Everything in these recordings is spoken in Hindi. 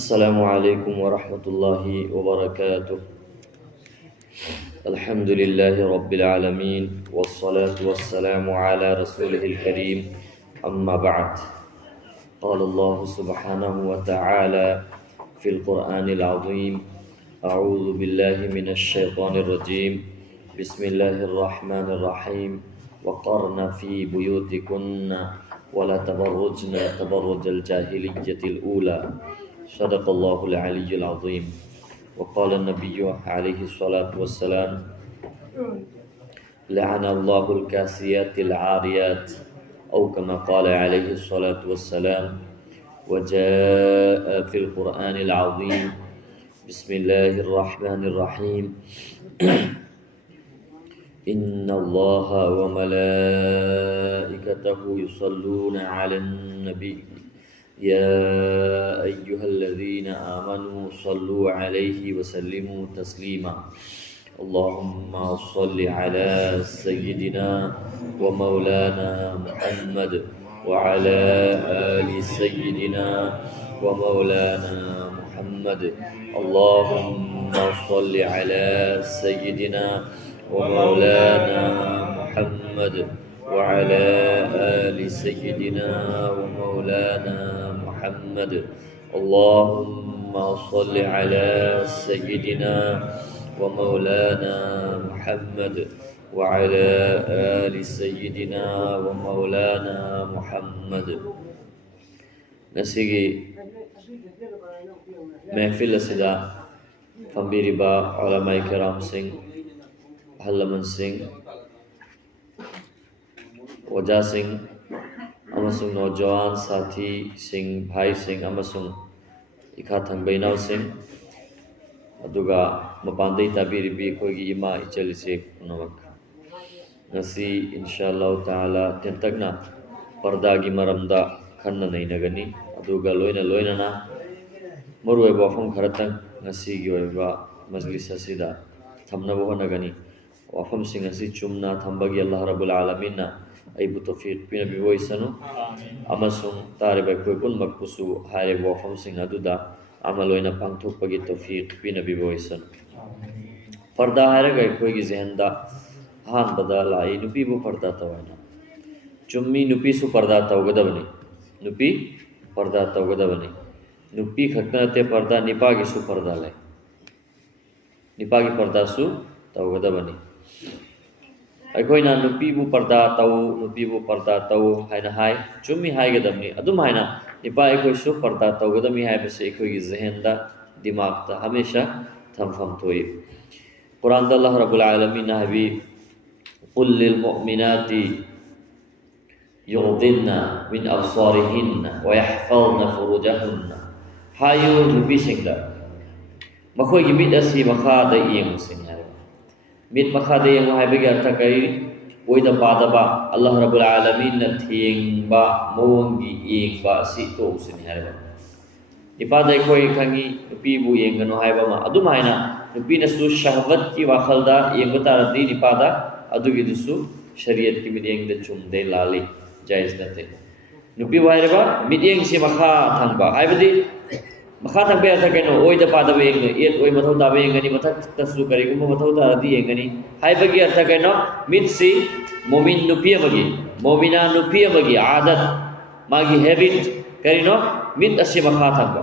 अस्सलामु अलैकुम वरहमतुल्लाहि वबरकातुह। अल्हम्दुलिल्लाहि रब्बिल आलमीन वस्सलातु वस्सलामु अला रसूलिहिल करीम अम्मा बअद। क़ाल अल्लाहु सुब्हानहु व तआला फ़िल क़ुरआनिल अज़ीम अऊज़ु बिल्लाहि मिनश शैतानिर रजीम बिस्मिल्लाहिर रहमानिर रहीम वक़र्न फ़ी बुयूतिकुन्ना वला तबर्रुजना तबर्रुजल जाहिलिय्यतिल ऊला सदक़ल्लाहुल अलिय्युल अज़ीम। वक़ाल नबिय्यु अलैहि स्वलातु वस्सलाम लअनल्लाहुल कासियातिल आरियात औ कमा क़ाल अलैहि स्वलातु वस्सलाम। वजाअ फ़िल क़ुरआनिल अज़ीम बिस्मिल्लाहिर रहमानिर रहीम इन्नल्लाह व मलाइकतहु युसल्लूना अलन नबी या अय्युहल्लज़ीना आमनू सल्लू अलैहि वसल्लिमू तस्लीमा। अल्लाहुम्मा सल्लि अला सय्यिदिना व मौलाना मुहम्मद व अला आलि सय्यिदिना व मौलाना मुहम्मद। अल्लाहुम्मा सल्लि अला सय्यिदिना व मौलाना मुहम्मद व अला आलि सय्यिदिना व मौलाना मुहम्मद। अल्लाहुम्मा सल्लि अला सय्यिदिना व मौलाना मुहम्मद व अला आलि सय्यिदिना व मौलाना मुहम्मद। ngasiगी महफिल असिदा फंबीरिबा उलमाए किराम सिंह अहल लमन सिंह वजा सिंह अमसुंग नौजवान साथी सिंह भाई सिंह अमसुंग इखा थंगबै इनाव सिंह अदुगा मपांदै ताबीरिबी अखोगी इमा इचलिसे पुनमक ngasi इंशाअल्लाह ताला तेंतकना पर्दागी मरमदा खन्ना नैनगनी अदुगा लोइना लोइनना मरुएबा वफम खरतंग ngasiगी ओइबा मजलिस असिदा थमनबो होनगनी वफम सिंह असि चुमना थंबगी अल्लाह रब्बुल आलमीन अइबु तौफीक पिनबि वइसनु अमसुंग तारिबा कोइ पुनमक पुसु हारिबा वफम सिंह अदुदा अमलोइना पांथोकपगी तौफीक पिनबि वइसनु। पर्दा हारगा अखोइगी जहनदा अहानबदा लाई नुपीबु पर्दा तवना चुम्मी नुपीसु पर्दा तवगदबनी नुपी पर्दा तवगदबनी नुपी खक्कनते पर्दा निपागिसु पर्दा ले निपागी पर्दासु तवगदबनी अखोइना नुपीबु पर्दा तव हाइना हाय चुम्मी हाइगदबनी अदुम हाइना निपा अखोइसु पर्दा तवगदमी हाइबसे अखोइगी जहनदा दिमागता हमेशा थमफम थोइ। कुरान दा अल्लाह रब्बुल आलमीन हबी कुल लिल मुमिनाति युग़दिन्ना मिन अब्सारिहिन्ना व यहफ़ज़्ना फुरूजहुन्ना हायो नुपी सिंगदा मखोइगी मिट असि मखादा येंगसिंग हाय मिट मखादा येंगो हाइबगी अर्थ करी ओइदा पादबा अल्लाह रब्बुल आलमीन न थेंगबा मोंगी येंगबा असि तोसिन हायबा निपादा अखोइ खंगी नुपीबु येंगनो हायबा मा अदुम हाइना नुपीनसु शहवत की वाखलदा येंगबा तारदी निपादा अदुगिदुसु शरीयत की मिदेंगदा चुमदे लाली जायज नते नुपी वायरबा मिदेंग से मखा थंगबा हायबदी मखा थंगबे अर्थ कनो ओइदा पादबा येंगनो एत ओइ मथौ ताबे येंगनी मथक तसु करिगुम मथौ तारदी येंगनी हायबगी अर्थ कनो मिदसी मोमिन नुपी अमगी मोमिना नुपी अमगी आदत मागी हैबिट करिनो मिद असि मखा थंगबा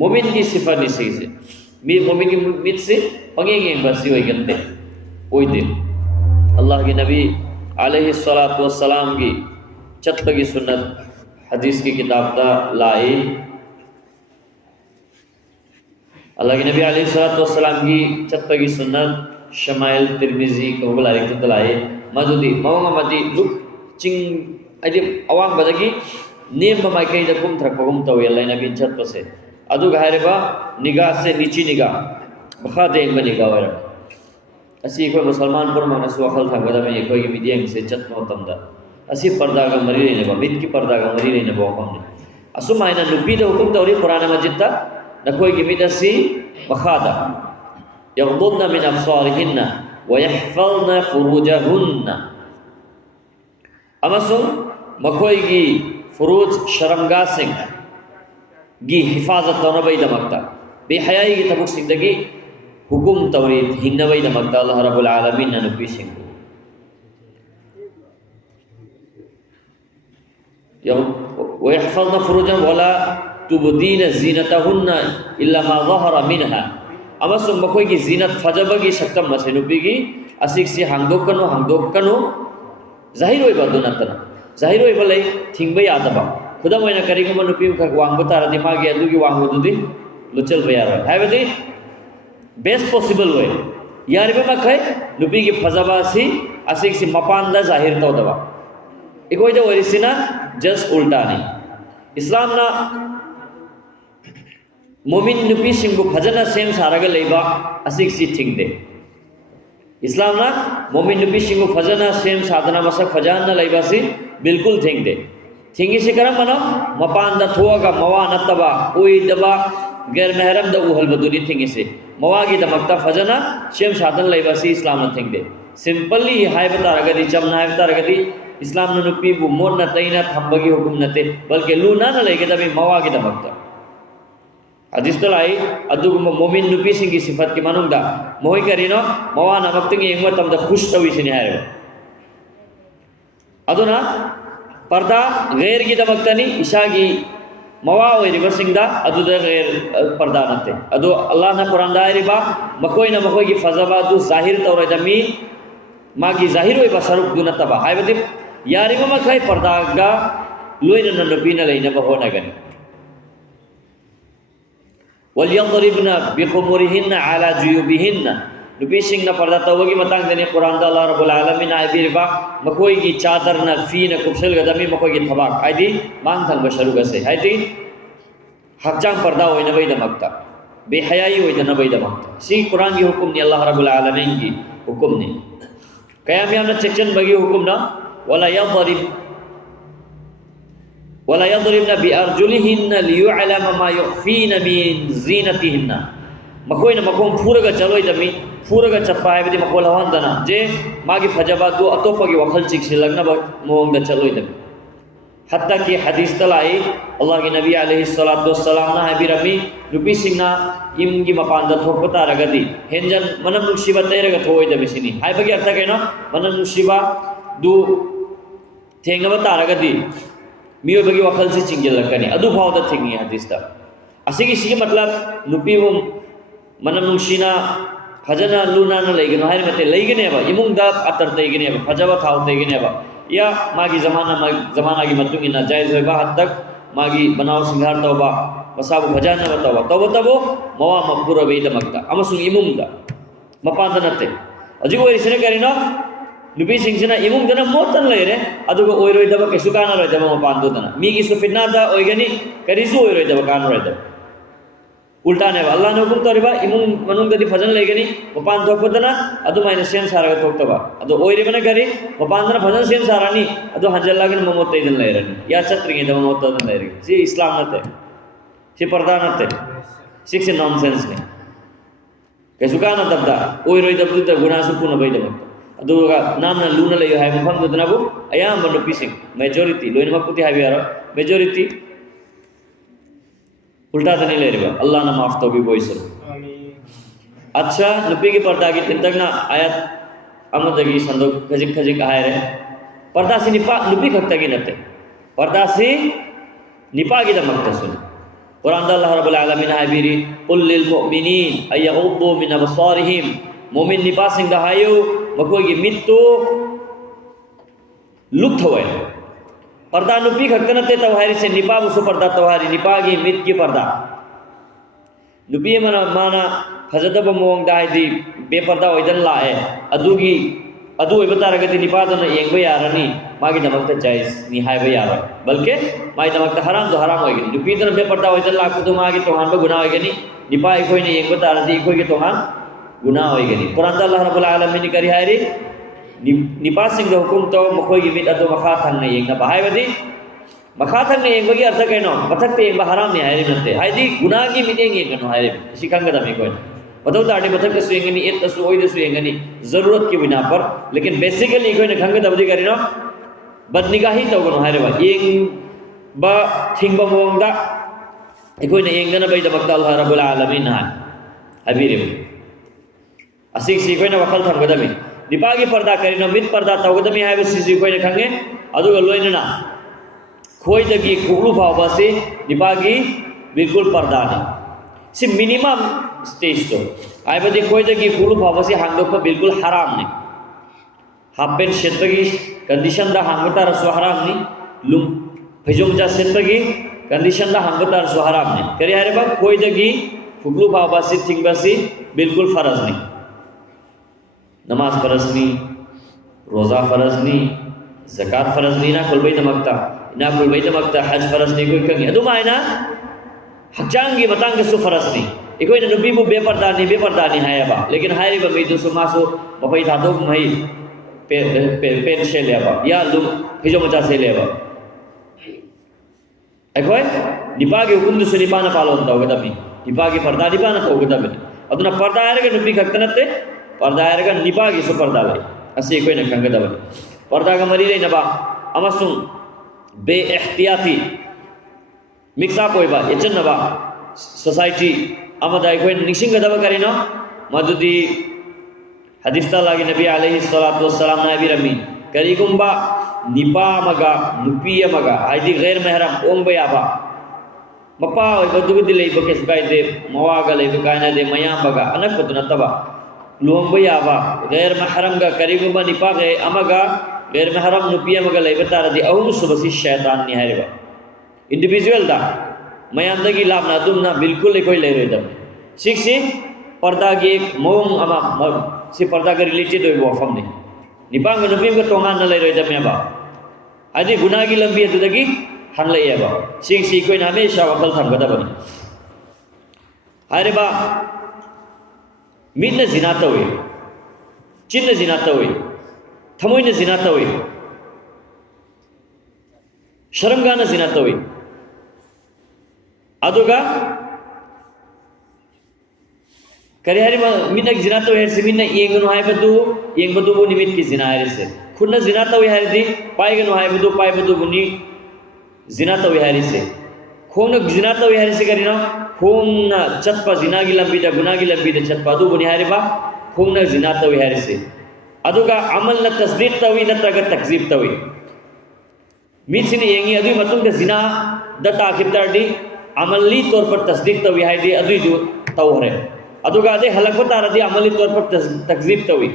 मोमिन की सिफत निसीजे मी मोमिन की मिद से पंगेंग येंग बसी ओइगनते ओइदे अल्लाह के नबी अलैहि सलातु वस्सलाम की चतपगी सुन्नत हदीस की किताब ता लाई अल्लाह के नबी अलैहि सलातु वस्सलाम की चतपगी सुन्नत शमाइल तिरमिजी को बुलाए तो लाई मजुदी मवंग मदी लुक चिंग अदि अवांग बदगी नेम माइकई द कुम थरपगुम तवे अल्लाह नबी चतपसे अदुगा हायरेबा निगाह से नीची निगाह बखा देंग निगाह वरा असी कोई मुसलमान पर मनसु अखल थागदा में कोई मिदियंग से चतनो तमदा असी पर्दा का मरी रहने बा मिद की पर्दा का मरी रहने बा हमने असुमाइना नुपी द हुकुम तौरी कुरान मजिद ता नकोई की मिदसी बखादा यग़दुद्ना मिन अब्सारिहिन्ना व यहफ़ज़्ना फुरूजहुन्ना अमसुंग मखोई की फुरूज शर्मगाह सिंह गी हिफाजत तौनबैदमक्ता बेहयाई की थबुकसिंदगी हुकुम तौरी हिंगनबैदमक्ता अल्लाह रब्बुल आलमीन ना नुपीसिंग वयहफज़ना फुरूजन वला तुबदीना ज़ीनतहुन्ना इल्ला मा ज़हरा मिनहा अमसुंग मखोइगी ज़ीनत फजबगी शक्तम मसे नुपीगी असिक्सी हांगदोकनु जाहिर ओइबा दुनतना जाहिर ओइबा लई थिंगबा यादबा खुदम ओइना करिगुमा नुपी खक वांगबा तारदि मागी अदुगी वांगबदुदि लुचल बयार हाइबदि बेस्ट पॉसिबल वे यारिबा मखै नुपीगी फजबा सी असिक्सी मपानदा जाहिर तौदबा इकोइदा ओरिसिना जस्ट उल्टानी इस्लामना मोमिन नुपी सिंगु फजना सेम सारगा लेबा असिक्सी थिंगदे इस्लामना मोमिन नुपी सिंगु फजना सेम साधना मसक फजाना लेबा सी बिल्कुल थिंगदे थिंगी से करम मनो मपानदा थोगा मवा नतबा ओइदबा गैर महरम द उहल बदुनी थिंगी से मवागी दमक्ता फजना सेम साधन लेबा सी इस्लामना थिंगदे सिंपली हाय बतारगदी जमना हाय बतारगदी इस्लाम नुपी बु मोन न तैना थंबगी हुकुम नते बल्कि लूना न लेगे तभी मवागी दमक्ता हदीस तो लाई अदुगुम मोमिन नुपी सिंगी सिफत की मनुंगदा मोहि करिनो मवा नमक्तंगी येंगवा तमदा खुश तविसिनि हायरो अदुना पर्दा गैर की दमक्तनी इशागी मवा ओइरिबा सिंगदा अदुदा गैर पर्दा नते अदु अल्लाह ना कुरान दाइरिबा मखोइना मखोइगी फजबा दु जाहिर तौरदमी मागी जाहिर ओइबा सरुक दुनतबा हायबदि यारिबा मखै पर्दागा लोइना नुपीना लेना बहोनागनि वलियदरिबना बिखुमुरिहिन्ना अला जुयुबिहिन्ना नुपी सिंगना पर्दा तवगी मतंग दने कुरान दा अल्लाह रब्बुल आलमीन आइबिरबा मखोइगी चादरना फीना कुफसल गदमी मखोइगी थबाक आइदि मांग थंग बशरुगसे आइदि हकजांग पर्दा ओइना बैदमक्ता बेहयाई ओइदना बैदमक्ता सी कुरान की हुकुम नि अल्लाह रब्बुल आलमीन की हुकुम नि कयाम यामना चेचन बगी हुकुम ना वला यदरिबना बिअरजुलिहिन्ना लियुअलम मा युखफीना मिन ज़ीनतिहिन्ना मखोइना मखोम फूरगा चलोइदमी फूरगा चप्पा हाइबदि मखोल हवंदना जे मागी फजबा दो अतोपगी वखल चिक्सि लगना मोंगदा चलोइदमी हत्ता कि हदीस तलाई अल्लाह के नबी अलैहि सलातु वस्सलाम ना हाइबिरमी नुपी सिंगना इमगी मपानदा थोकपता रगदि हेंजन मनम नुशिबा तैरगा थोइदमी सिनी हाइबगी अर्थ केनो मनम नुशिबा दु थेंगबा तारगदि मियोबगी वखल से चिंगलकनी अदु भावदा थिंगी हदीसता असिगी सिगी मतलब नुपी वो मनम नुशिना फजना लूना न लेगनो हाय मते लेगनेबा इमुंगदा अतर तेगनेबा फजबा थाव तेगनेबा या मागी जमाना की मतुंगी ना जायज होबा हद तक मागी बनाव सिंगार तौबा मसाबु भजाना बतावा तब तबो मवा मपुर वेदमक्ता अमसुं इमुंगदा मपांदा नते अजिगो इरिसने करिनो नुपी सिंगसिना इमुंगदना मोतन लेरे अदुगो ओइरोइदबा केसु काना रोइदबा मपांदोदना मीगी सुफिनादा ओइगनी करिसु ओइरोइदबा काना रोइदबा उल्टा ने अल्लाह ने हुकुम तोरिबा इमुंग मनुंगदि फजन लेगनी मपान तोपदना अदु माइने सेम सारागा तोक्तबा अदु ओइरिबना करी मपांदना फजन सेम सारानी अदु हंजल्लागिन ममोतैदन लेरनी या छत्रिगे दम ममोतदन लेरगी सी इस्लाम नते सी पर्दा नते सिक्स नॉनसेंस ने केसु काना दबदा ओइरोइदबदु त गुनासु पुन बैदम अदुगा नामना लूना लेयो हाय मफंगदनाबु अयाम नुपी सिंग मेजॉरिटी लोइनमा पुति हाबियारो मेजॉरिटी उल्टा तो नहीं ले रहा अल्लाह ना माफ तो भी बोई सर अच्छा नुपी की पर्दा की तिंतगना आयत अमदगी संदो खजिक खजिक आए रे पर्दा से निपा नुपी खक्तगी नते पर्दा से निपा की दमकता सुन कुरान दा अल्लाह रब्बुल आलमीन हाबिरी कुल लिल मुमिनीन अयगुद्दू मिन अबसारिहिम मोमिन निपा सिंग दहायो मखोगी मित्तो लुप्त हुए पर्दा नुपी खक्तनते तवहारी से निपा बुसु पर्दा तवहारी निपागी मित की पर्दा नुपी मना माना फजदब मोंग दाइदी बेपर्दा ओइदन लाए अदुगी अदु ओइबतारगति निपादन येंगबे यारनी मागी दमकता जायज नि हायबे यार बल्कि मागी दमकता हराम तो हराम होइगनी नुपी दन बेपर्दा ओइदन ला कुदु मागी तोहान बे गुनाह होइगनी निपा इकोइने येंगबतारदी इकोइगे तोहान गुनाह होइगनी कुरान दा अल्लाह रब्बुल आलमीन करी हायरी निपा सिंग हुकुम तो मखोई मिट अदो मखा थंगने येंगना बाहायवदी मखा थंगने येंगबगी अर्थ कैनो मथक ते येंगबा हराम ने हायरे नते हायदी गुनाह की मिटेंगे येंगनो हायरे सिखंगदा मे कोई बताओ ताड़ी मथक सु येंगनी एत सु ओइद सु येंगनी जरूरत की बिना पर लेकिन बेसिकली कोई ने खंगदा बदी करिनो बदनिगाही तो गनो हायरे बा येंग बा थिंगबा मोंगदा ꯑꯩꯈꯣꯏꯅ ꯌꯦꯡꯗꯅꯕꯒꯤꯗꯃꯛꯇ ꯑꯜꯂꯥꯍ ꯔബ്ꯕꯨꯜ ꯑꯥꯂꯃꯤꯟꯅ ꯍꯥꯏꯕꯤꯔꯤꯕ ꯑꯁꯤꯁꯤ ꯑꯩꯈꯣꯏꯅ ꯋꯥꯈꯜ ꯊꯝꯒꯗꯕꯅꯤ ꯅꯤꯄꯥꯒꯤ ꯄꯔꯗꯥ ꯀꯔꯤꯅꯣ ꯃꯤꯠ ꯄꯔꯗꯥ ꯇꯧꯒꯗꯕꯅꯤ ꯍꯥꯏꯕꯁꯤꯁꯨ ꯑꯩꯈꯣꯏꯅ ꯈꯪꯉꯦ ꯑꯗꯨꯒ ꯂꯣꯏꯅꯅ ꯈꯣꯏꯗꯒꯤ ꯈꯨꯛꯂꯨ ꯐꯥꯎꯕ ꯑꯁꯤ ꯅꯤꯄꯥꯒꯤ ꯕꯤꯜꯀꯨꯜ ꯄꯔꯗꯥꯅꯤ ꯁꯤ ꯃꯤꯅꯤꯃꯝ ꯁ꯭ꯇꯦꯖꯇꯣ ꯍꯥꯏꯕꯗꯤ ꯈꯣꯏꯗꯒꯤ ꯈꯨꯛꯂꯨ ꯐꯥꯎꯕꯁꯤ ꯍꯥꯡꯗꯣꯛꯄ ꯕꯤꯜꯀꯨꯜ ꯍꯔꯥꯝꯅꯤ हाफ पेंट सेटपगी कंडीशन दा हांगता रसो हरामनी लुम फैजोमजा सेटपगी कंडीशन दा हांगता रसो हरामनी करी हारेबा खोइदगी फुगलु बाबासी थिंगबासी बिल्कुल फर्ज नहीं नमाज फर्ज नहीं रोजा फर्ज नहीं ज़कात फर्ज नहीं ना कुलबई दमकता हज फर्ज नहीं कोई कंगी अदुमायना हजांगी बतांगसु फर्ज नहीं इकोइना नुबीबु बेपर्दानी हायबा लेकिन हायरिबा मीदुसु मासु मफै थादो मही पेन से लेबा या लुम हिजो मचा से लेबा अखोय निपागी हुकुम दुसु निपाना पालन तौगदमी निपागी पर्दा निपाना तौगदमी अदुना पर्दा हायरगा नुपी खक्तनते पर्दा हायरगा निपागी सु पर्दा लay asi कोइना खंगदबनी पर्दा गा मरी लेनबा अमसुंग बे इख्तियाती मिक्स अप होइबा यचनबा सोसाइटी अमदा कोइन निसिंगदबा करिनो मदुदी हदीस लागी नबी अलैहिस्सलातु वस्सलाम नाबिरमी करीगुंबा निपा मगा नुपी मगा हाइदी गैर महरम ओंबे आबा मपा बदुगुदी लेब केस बाइदे मवागा लेब कायना दे मया मगा अनक पतनतबा लोंबे आबा गैर महरम गा करीगुंबा निपा गे अमगा गैर महरम नुपी मगा लेब तारदी अहुम सुबसी शैतान नि हायबा इंडिविजुअल दा मयांदगी लाभना दुमना बिल्कुल कोई ले रेदम सिक्सी पर्दा की एक मोम अमा si पर्दा का रिलेटेड हो वफम नहीं निपांग नुपी को तोंगान न ले रहे जब मैं बा आदि गुनाह की लंबी है तुदगी हम ले ये बा सी कोई ना हमेशा वकल थम गदा बनी अरे बा मीन न जिनाता हुए चिन न जिनाता हुए थमोई न जिनाता हुए शर्मगा न जिनाता हुए अदुगा करी हरी मिनक जिनाता हुए से मिन येंगनो हाय बदु वो निमित की जिना है से खुद न जिनाता हुए हरी दी पाएगनो हाय बदु बुनी जिनाता हुए हरी से खोंग न जिनाता हुए हरी से करी ना खोंग न चटपा जिना की लंबी दा गुना की लंबी दा चटपा दो बुनी हरी बा खोंग न जिनाता हुए हरी से अदुगा अमल न तस्दीक तवी न तगत तकजीब तवी मित सिनी येंगी अदु मतुंग द जिना द ताकिब दी अमली तौर पर तस्दीक तवी हाय दी अदु जो तवरे अदुगा अदे हलकत तारदी अमली तौर पर तकजीब तवी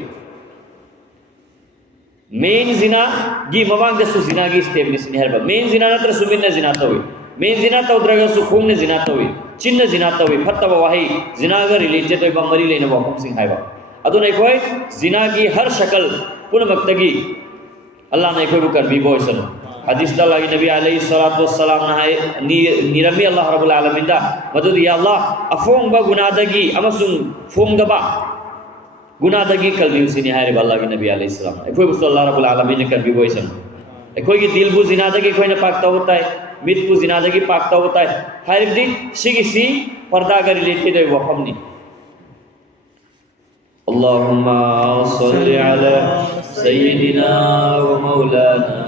मेन जिना गी मवांग दसु जिना गी स्टेब्लिश निहरबा मेन जिना नत्र सुमिन न जिना तवी मेन जिना तौद्रगा सु खून न जिना तवी चिन्न जिना तवी फत्तवा वाही जिना गा रिलेटेड तो बमरी लेने वहम सिंह हायबा अदुने कोई जिना की हर शक्ल पुन मक्तगी अल्लाह ने कोई कर भी बोयसन हदीस दा लगी नबी अलैहिस्सलातु वस्सलाम ना है निरमी अल्लाह रब्बुल आलमीन दा मदद या अल्लाह अफोंग बा गुनादगी अमसुंग फोंग दबा गुनादगी कल्बी उसी निहाय रे अल्लाह के नबी अलैहिस्सलाम कोई बस अल्लाह रब्बुल आलमीन ने कर भी बोयसन कोई की दिल बु जिनादगी कोई ने पाकता होता है मित बु जिनादगी पाकता होता है हर दिन सिगिसी पर्दा का रिलेटेड है वफम नहीं अल्लाहुम्मा सल्लि अला सय्यिदिना व मौलाना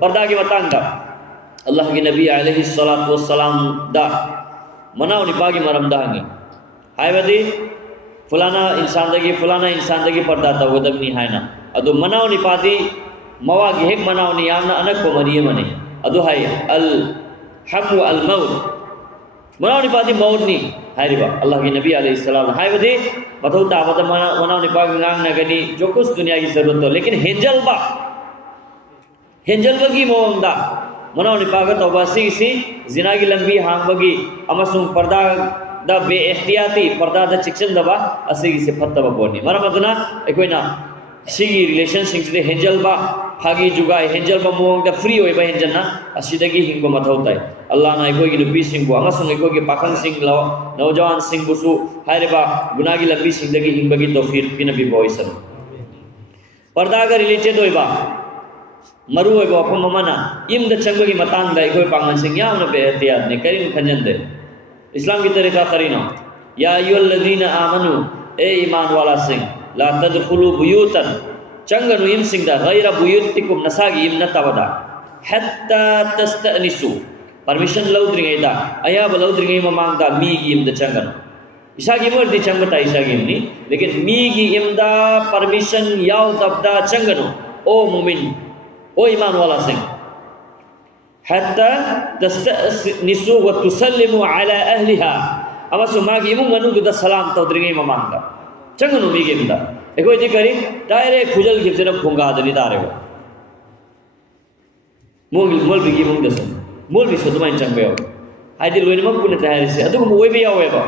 पर्दा की बतांगा अल्लाह के नबी अलैहिस्सलातु वस्सलाम दा मनाव निपागी मरम दांगे हाय बदी फलाना इंसान दगी पर्दा तवगदम नि हायना अदु मनाव नि पादी मवागी हेक मनाव नि यामना अनक को मरिये मने अदु हाय अल हम अल मौत मनाव नि पादी मौत नि हायरिबा अल्लाह के नबी अलैहि सलाम हाय बदे बतौ तावत मनाव नि पागी गांग नगनी जो कुछ दुनिया की जरूरत हो लेकिन हेंजल बगी मोंदा मनाव नि पागा तौबा सी जिना की लंबी हांग बगी अमसुंग पर्दा दा बे एहतियाती पर्दा दा चिक्सन दबा असिगी से फत्तबा बोनी मरमदुना एकोइना सिगी रिलेशनशिप से हेंजल बा फागी जुगा हेंजल बा मोंग दा फ्री होइबा हेंजना असिदगी हिंगो मथौताय अल्लाह ना एकोइगी नुपी सिंगो अमसुंग एकोइगी पाखंग सिंग लो नौजवान सिंग बुसु हायरेबा गुनागी लंबी सिंगदगी हिंगबगी तौफीक की नबी बॉयसन पर्दा का रिलेटेड होइबा मरु है वफम मना इम द चंग की मतांग दा इकोई पांगन सिंह याम न बेहतियात ने करीम खंजन दे इस्लाम की तरीका करीनो या अय्युहल्लज़ीना आमनु ए ईमान वाला सिंह ला तदखुलु बुयूतन चंगनु इम सिंह दा गैर बुयूतिकुम नसागी इम नतवदा हत्ता तस्तनिसु परमिशन लौद्रिंगे दा अया लौद्रिंगे ममांग दा मी की इम द चंगनु इसागी मर्दी चंग बता इसागी इमनी लेकिन मी की इम दा परमिशन याव तबदा चंगनु ओ मुमिन ओ ईमान वाला सिंह हत्ता तस्तनिसु व तुसल्लिमु अला अहलिहा अमसु मागी इमुंग मनु दा सलाम तौद्रिंगे ममांग दा चंगनु मी की इम दा एको जी करी डायरेक्ट खुजल गिफ्ट फुंगा दनी तारे मोल बिगी मुंग दस मोल भी सोदुमाइन चंगबेयो हाइदि लोइनम पुने तारिसे अदुगुम ओइबे यावेबा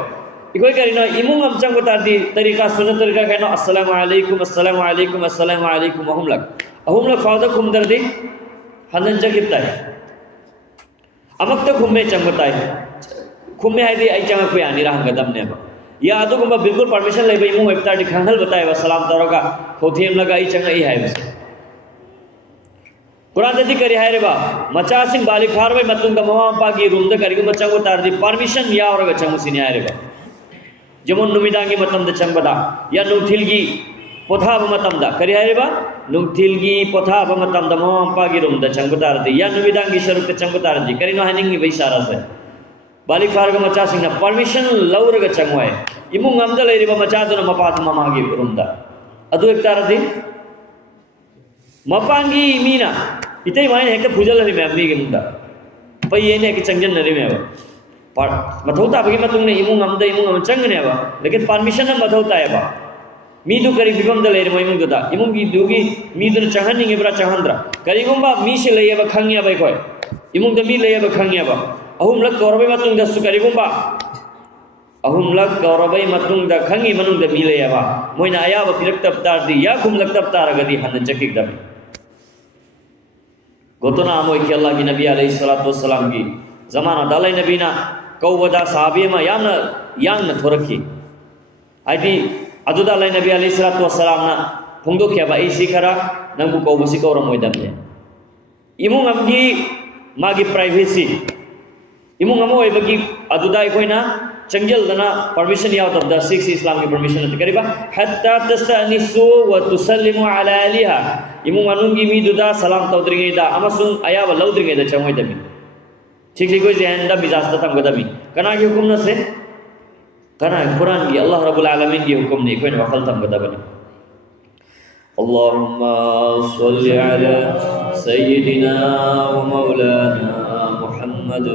इकोई करिनो इमुंग हम चंग तारदी तरीका सुन्नत तरीका कहनो अस्सलामु अलैकुम अस्सलामु अलैकुम अस्सलामु अलैकुम अहुम लक फादा खुम दर्दी हनन जगिताय अमक तो खुमे चंग ताय खुमे हाइदि आई चंग को यानी रहंगदम नेबा या अदुगुम बिल्कुल परमिशन लेबे इमुंग वेबतार दि खंगल बतायबा सलाम तोरगा खोथेम लगा आई चंग ई हाइबसे कुरान दि करी हायरेबा मचासिंग बालिक फारवे मतुंग mama Pagi room the करिगु मचंग तारदी permission या औरगा चंग सिनि हायरेबा जमुन नुमिदांगी मतम द चंग बदा या नुथिलगी पोथाब मतम दा करी हायरेबा नुथिलगी पोथाब मतम the mama Pagi room the चंग तारदी या नुमिदांगी शरुक चंग तारदी करिनो हनिंगी बैसारा से बालिक फारगा मचासिंग ना परमिशन लौरगा चंग वाय इमुंग अमदा लेरिबा मचादुन मपात ममागी रूम दा अदु एक तारदी मपांगी मीना इतने मायने है कि पूजल हरी मैं अपनी के मुंडा पर ये नहीं कि चंगन नरी में बा मथौता बगी मतुंग ने इमुंग हम चंग ने बा लेकिन परमिशन न मथौता है बा मी दु करी बिगम द लेरे इमुंग दा इमुंग की दुगी मी दु चंगन नहीं बरा चंगंद्रा करी गुंबा मी से ले बा खंगिया बा कोई इमुंग द मी ले बा खंगिया बा अहुम लक गौरवे मतुंग द सु करी गुंबा अहुम लक गौरवे मतुंग द खंगी मनुंग द मी ले बा मोइना आया बा पिरक तब तार दी या खुम लक तब तार गदी हन जकिक दबी गोतना अमोई के अल्लाह की नबी अलैहिस्सलातु वस्सलाम की जमाना दालाई नबीना कौवदा साहबी में यांग न थोरखी आदि अदुदा अल्लाह नबी अलैहिस्सलातु वस्सलाम ना फुंगदो क्या बा इसी खरा नंगु कौबसी कौरम मोइदम ने इमुंग अमगी मागी प्राइवेसी इमुंग अमो ओइबगी अदुदा इकोइना चंगल दना परमिशन याव तब द सिक्स इस्लाम की परमिशन त करीबा हत्ता तस्तनिसु व तुसल्लिमु अला अलिहा इमुंग अनुंगी मी दुदा सलाम तौद्रिंगे दा अमसुंग अया व लौद्रिंगे दा चमोय दमी ठीक ठीक कोई जेंदा मिजाज तम गदमी कना की हुकुम न से कना कुरान की अल्लाह रब्बुल आलमीन की हुकुम ने कोई वखल तम गदबनी अल्लाहुम्मा सल्लि अला सय्यिदिना व मौलाना मुहम्मद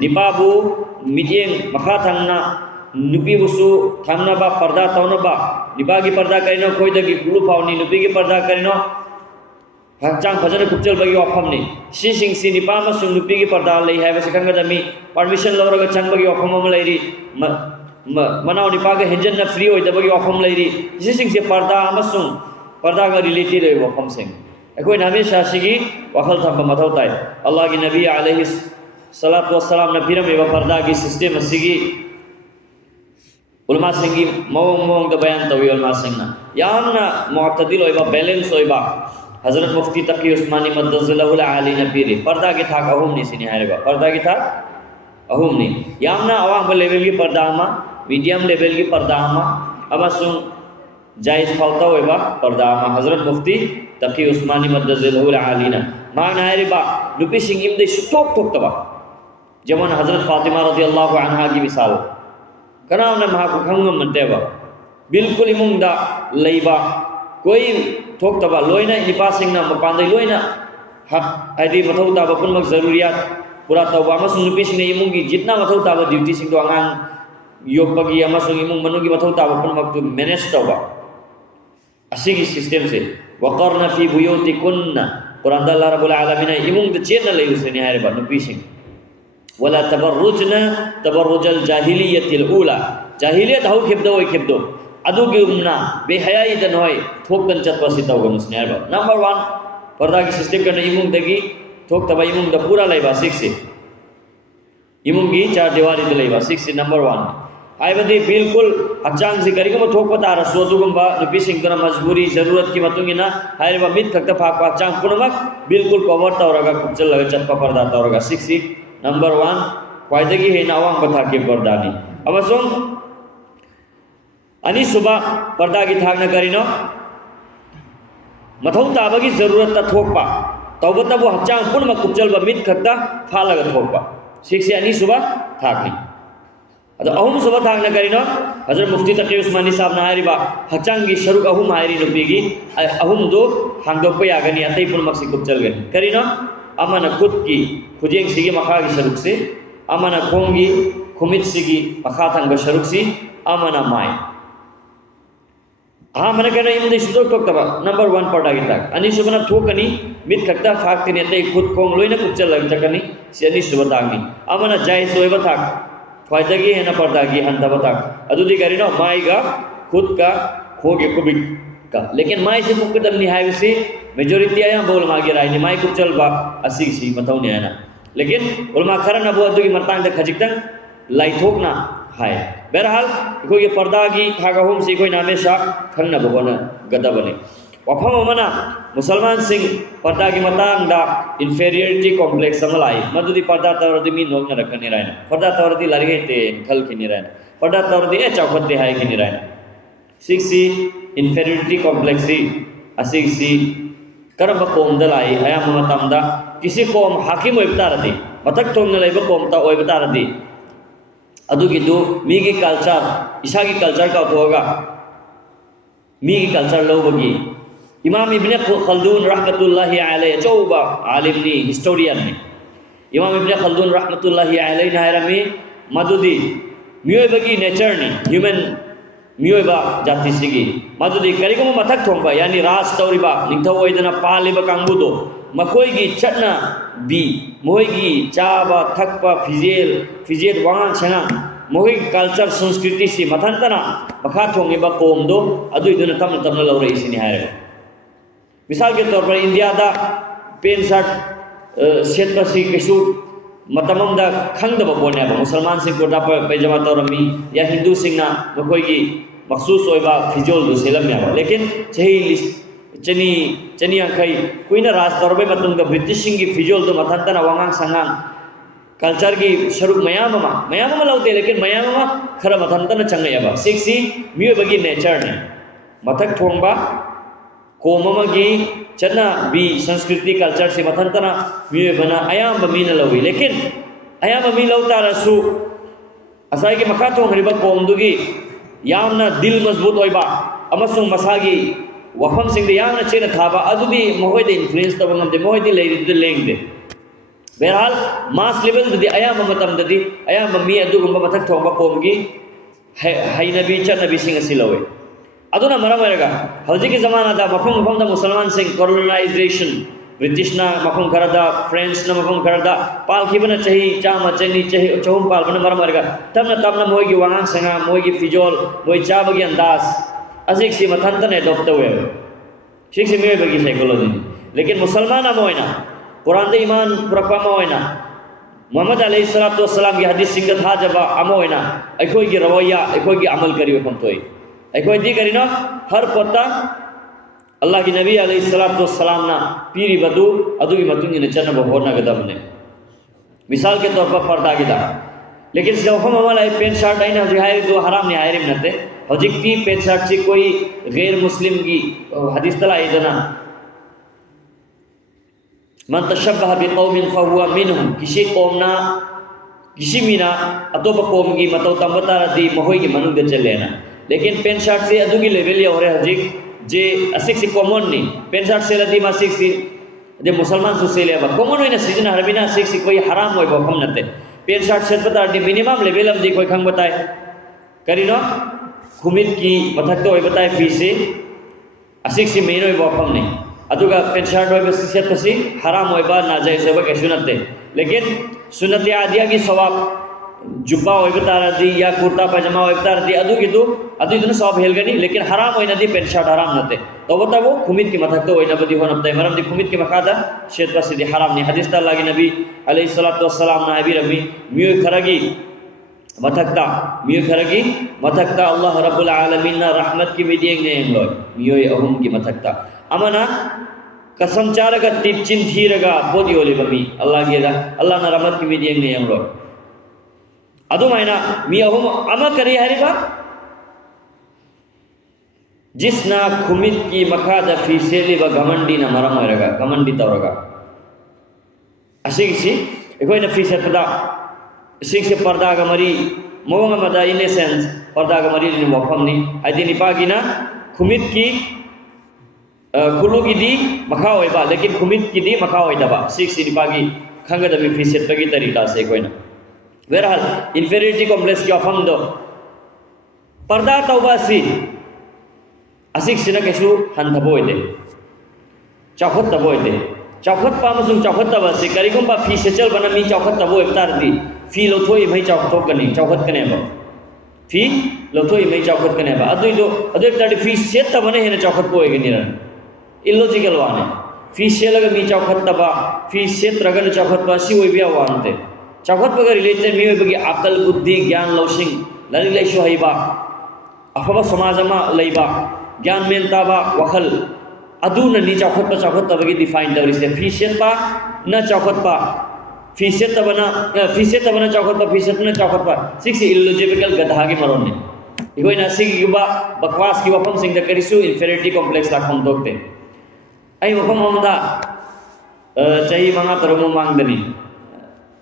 निपाबु मिजेंग मखा थांगना नुपी बुसु थांगना बा पर्दा तौना बा निपा की पर्दा करिनो कोई दगी कुलु फावनी नुपी की पर्दा करिनो हचांग फजन कुचल बगी ऑफम ने सिंग सी निपा मसु नुपी की पर्दा लई है वसे कंगा दमी परमिशन लौरगा चंग बगी ऑफम म लईरी मनाव निपा के हेंजन न फ्री होय दबगी ऑफम लईरी सिंग से पर्दा मसु पर्दा का रिलेटेड है ऑफम सिंग कोई नामे शासिगी वखल थम मथौ ताय अल्लाह की नबी अलैहि सलातु वस्सलाम ने फिरम एवं पर्दा की सिस्टम सिगी उलमा सिंगी मोंग द बयान तवी उलमा सिंगना यामना मुअतदिल होइबा बैलेंस होइबा हजरत मुफ्ती तकी उस्मानी मद्दज़िलहुल आली ने पीरी पर्दा की था अहुम नी सिनी हारेबा पर्दा की था अहुम नी यामना अवाम लेवल की पर्दा मा मीडियम लेवल की पर्दा मा अमसुं जायज फालता होइबा पर्दा मा हजरत मुफ्ती तकी उस्मानी मद्दज़िलहुल आली ना मांग हारेबा लुपी सिंगिम दे टोक टोक तबा जमन हजरत फातिमा रज़ियल्लाहु अन्हा की मिसाल कनाम ने महाकु खंगम मनतेबा बिल्कुल इमुंगदा लईबा कोई ठोक तबा लोइना निपा सिंगना मपांदे लोइना हक आदि मथौ ताबा पुनमक जरूरियात पूरा तौबा अमसुंग नुपी सिंगने इमुंगी जितना मथौ ताबा ड्यूटी सिंग तो अंगांग योगपगी अमसुंग इमुंग मनुगी मथौ ताबा पुनमक तो मैनेज तौबा असिगी सिस्टम से वक़रना फी बुयूतिकुन्ना कुरान अल्लाह रब्बुल आलमीन इमुंग द चेन लई उसने हारेबा नुपी सिंग वला तबर्रुजना तबर्रुजल जाहिलियतिल ऊला जाहिलियत हौ खेबदो ओय खेबदो अदुगुमना बेहयाई दनोय थोकतन चतपसि तौगनुसने हाइबा नंबर 1 पर्दा की सिस्टम करने इमुंग दगी थोकतबा इमुंग द पूरा लेबा 6 इमुंग की चार दीवारी द लेबा 6 नंबर 1 हाइबदी बिल्कुल हचांग से करिगम थोकपा तारसो दुगुंबा नुपी सिंगना मजबूरी जरूरत की मतुंगिना हाइबा मित खक्ता फाक हचांग पुनमक बिल्कुल कवर तौरगा कुचल लगा चतपा पर्दा तौरगा 6 नंबर 1 क्वाइदगी हेना अवांग बथा के पर्दानी अमसुंग अनि सुबह पर्दा की थागना करिनो मथौ ताबगी जरूरत ता थोकपा तौबतबु हचांग पुनमक कुचल ब मित खक्ता फालगा थोकपा 6 अनि सुबह थागनी अद अहुम सुबह थागना करिनो हजरत मुफ्ती तकी उस्मानी साहब ना हारिबा हचांग की शरुक अहुम हाइरी नुपीगी अहुम दो हांगदोप यागनी अतै पुनमक से कुचल गनी करिनो अमना खुद की खुजेंग सिगी मखा की शरुक से अमना खोंगी खुमित सिगी मखा थंग शरुक से अमना माय हाँ मैंने कहना इमुंदे शुद्ध ठोकतबा नंबर 1 पर्दा की ताक अनि सुबना ठोकनी मित खक्ता फाक्तिनी अतै खुद खोंग लोइना कुचल लग तकनी से अनि सुबह तागनी अमना जायज होइबा थाक ख्वाइदगी हेना पर्दा की हंतबा ताक अदुदी करिनो माइगा खुद का खोगे कुबिक का लेकिन माइ से मुकदम निहाय से मेजॉरिटी आया बोल मागे राइनी माइ कुचल बा असि सी मतौ ने ना लेकिन उलमा खरन अबु अदुगी मतांग द खजिकतन लाइथोकना हाय बहरहाल को ये पर्दा की थागा होम से कोई नामे शा खंगना बगोना गदा बने वफम मना मुसलमान सिंह पर्दा की मतांग दा इंफीरियरिटी कॉम्प्लेक्स समलाई मदुदी पर्दा तवरदी मी नोंग रखने रायना पर्दा तवरदी लरिगे ते खल के नि रायना पर्दा तवरदी ए चौखत हाय के नि रायना 6 इंफीरियरिटी कॉम्प्लेक्स सी असिक्सी करब कोम दलाई आया मतमदा किसी कोम हाकिम ओइबतारदी मथक थोंगना लेब कोम ता ओइबतारदी अदुगी दु मी की कल्चर इसा की कल्चर का होगा मी की कल्चर लोगोगी इमाम इब्न खल्दून रहमतुल्लाहि अलैहि चौबा आलिम नी हिस्टोरियन ने इमाम इब्न खल्दून रहमतुल्लाहि अलैहि नायरमी मदुदी मियोबगी नेचर ने ह्यूमन मियोबा जाति सिगी मदुदी करिगम मथक थोंबा यानी राज तौरिबा निंथौ ओइदना पालिबा कांगुदो मखोइगी चटना बी मोइगी चाबा थकपा फिजेल वांग छना मोइ कल्चर संस्कृति से मथंतना मखा थोंगेबा कोमदो अदुइदुना तमना तमना लौरे इसिनि हारे मिसाल के तौर पर इंडिया दा पेन शर्ट सेटपसी केसु मतममदा खंगदबा पोनेबा मुसलमान सिंह कुर्ता पैजामा तौरमी या हिंदू सिंहना मखोइगी मखसूस होइबा फिजोल दो सेलमयाबा लेकिन सही चनी अंखई कुइना राज तौरबे मतुंग ब्रिटिश सिंह की फिजोल दो मथंतना वांगांग संगांग कल्चर की शरुक मयामा लौते लेकिन मयामा खरा मथंतना चंगयाबा 6 मियोबगी नेचर ने मथक थोंबा कोममगी चना बी संस्कृति कल्चर से मथंतना मियोबना अयाम मीना लवी लेकिन अयाम मी लौता रसु असाई के मखा थोंगरिबा कोमदुगी यामना दिल मजबूत होइबा अमसुंग मसागी वफम सिंह यामना चेना थाबा अदुदी मोहयदे इन्फ्लुएंस तब ngam मोहयदे लेरिद लेंगदे बहरहाल मास लेवल ददी अयाम मतम ददी अयाम मी अदुगुंबा मथक थोंबा कोमगी हाई नबी च नबी सिंह सिलवे अदुना मरम वरगा हौजी के जमाना दा मफम मफम दा मुसलमान सिंह कॉलोनाइजेशन ब्रिटिश ना मफम करदा फ्रेंच ना मफम करदा पाल खिबना चाही चामा चनी चाही चौम पाल बना मरम वरगा तमना मोइगी वांगांग संगा मोइगी फिजोल मोइ चाबगी अंदाज अजिक सी मथंतन एडॉप्ट हुए ठीक से मेरे बगी साइकोलॉजी लेकिन मुसलमान अमोइना कुरान दे ईमान पुरकवा मोइना मोहम्मद अलैहिस्सलातु वस्सलाम की हदीस सिंगत हा जबा अमोइना अखोई की रवैया अखोई की अमल करियो पंतोई अखोई दी करिनो हर पत्ता अल्लाह की नबी अलैहिस्सलातु वस्सलाम ना पीरी बदु अदुगी मतुंगी ने चन्न बहोना गदमने मिसाल के तौर पर पर्दा गिदा लेकिन जब हम हमारा पेंट शर्ट आई ना हाय दो हराम नहीं हायरिम नते हजिकती पेंट शर्ट से कोई गैर मुस्लिम की हदीस तला इदना मन तशब्बह बिकौमिन फहुवा मिनहुम किसी कौमना किसी मीना अतोब कौम की मतौ तंबता रदी महोई की मनुग चलेना लेकिन पेंट शर्ट से अदुगी लेवल या होरे हजिक जे असिक से कॉमन नहीं पेंट शर्ट से लदी मा सिक से जे मुसलमान से लेबा कॉमन होइना सीजन हरबिना सिक से कोई हराम होय बखम नते पेंट शर्ट से पता दी मिनिमम लेवल हम जी कोई खंग बताए करिनो खुमिद की मथक तो बताए फी से असिक से मेन होय बखम नहीं अदुगा पेंट शर्ट होय बस से पसी हराम होय बा नाजायज होय कैसे नते लेकिन सुन्नत आदिया की सवाब जुब्बा होइब तारदी या कुर्ता पैजामा होइब तारदी अदुगिदु अदुइदुन सब हेलगनी लेकिन हराम होइनदी पेंट शर्ट हराम नते तबो खुमित की मथक तो होइनबदी होनबदे मरमदी खुमित की मखादा शेत पसिदी हराम नि हदीस ता लागी नबी अलैहि सल्लतु वस्सलाम ना हबी रबी मियो खरगी मथकता अल्लाह रब्बुल आलमीन ना रहमत की मिदियंग ने एंगलोय मियो अहुम की मथकता अमना कसम चारगा टिप चिन थीरगा बोदी ओले बमी अल्लाह ना रहमत की मिदियंग ने एंगलोय अदुमाइना मी अहुम अमा करी हरिबा जिसना खुमित की मखादा फी सेली व घमंडी ना मरम होरगा घमंडी तौरगा असिगसी एकोइना फी सेपदा सिक्स पर्दा का मरी मोंग मदा इन ए सेंस पर्दा का मरी नि वफम नि आदि निपागिना खुमित की खुलुगी दी मखा होइबा लेकिन खुमित की दी मखा होइदबा सिक्स निपागी खंगदबी फी सेपगी तरीका से कोइना वेरहल इंफीरियरिटी कॉम्प्लेक्स की वफम दो पर्दा तौबा सी असिक सिना केसु हंथबोइदे चौखत तबोइदे चौखत पामसुम चौखत तबसे करिगुम बा फी सेचल बना मी चौखत तबो इफ्तारदी फी लोथोई मई चौखत कने चौखत कने बा फी लोथोई मई चौखत कने बा अदुइदो अदु इफ्तारदी फी सेत तबने हेने चौखत पोएगे निरन इलॉजिकल वाने फी सेलगा मी चौखत तबा फी सेत रगन चौखत पा सी ओइ बिया वानते चौखत पगा रिलेटेड मी ओइ बगी अकल बुद्धि ज्ञान लौसिंग लरि लैसु हइबा अफबा समाजमा लैबा ज्ञान मेनताबा वखल अदुना नि चौखत तबगी डिफाइन तवरिसे फी सेत पा न चौखत पा फी सेत तबना चौखत पा फी सेत न चौखत पा सिक्स इलॉजिकल गधा के मरोने इकोइना सिगुबा बकवास की वफम सिंग द करिसु इंफीरियरिटी कॉम्प्लेक्स ला खम दोकते आई वफम हमदा चाही मंगा तरमो मांगदनी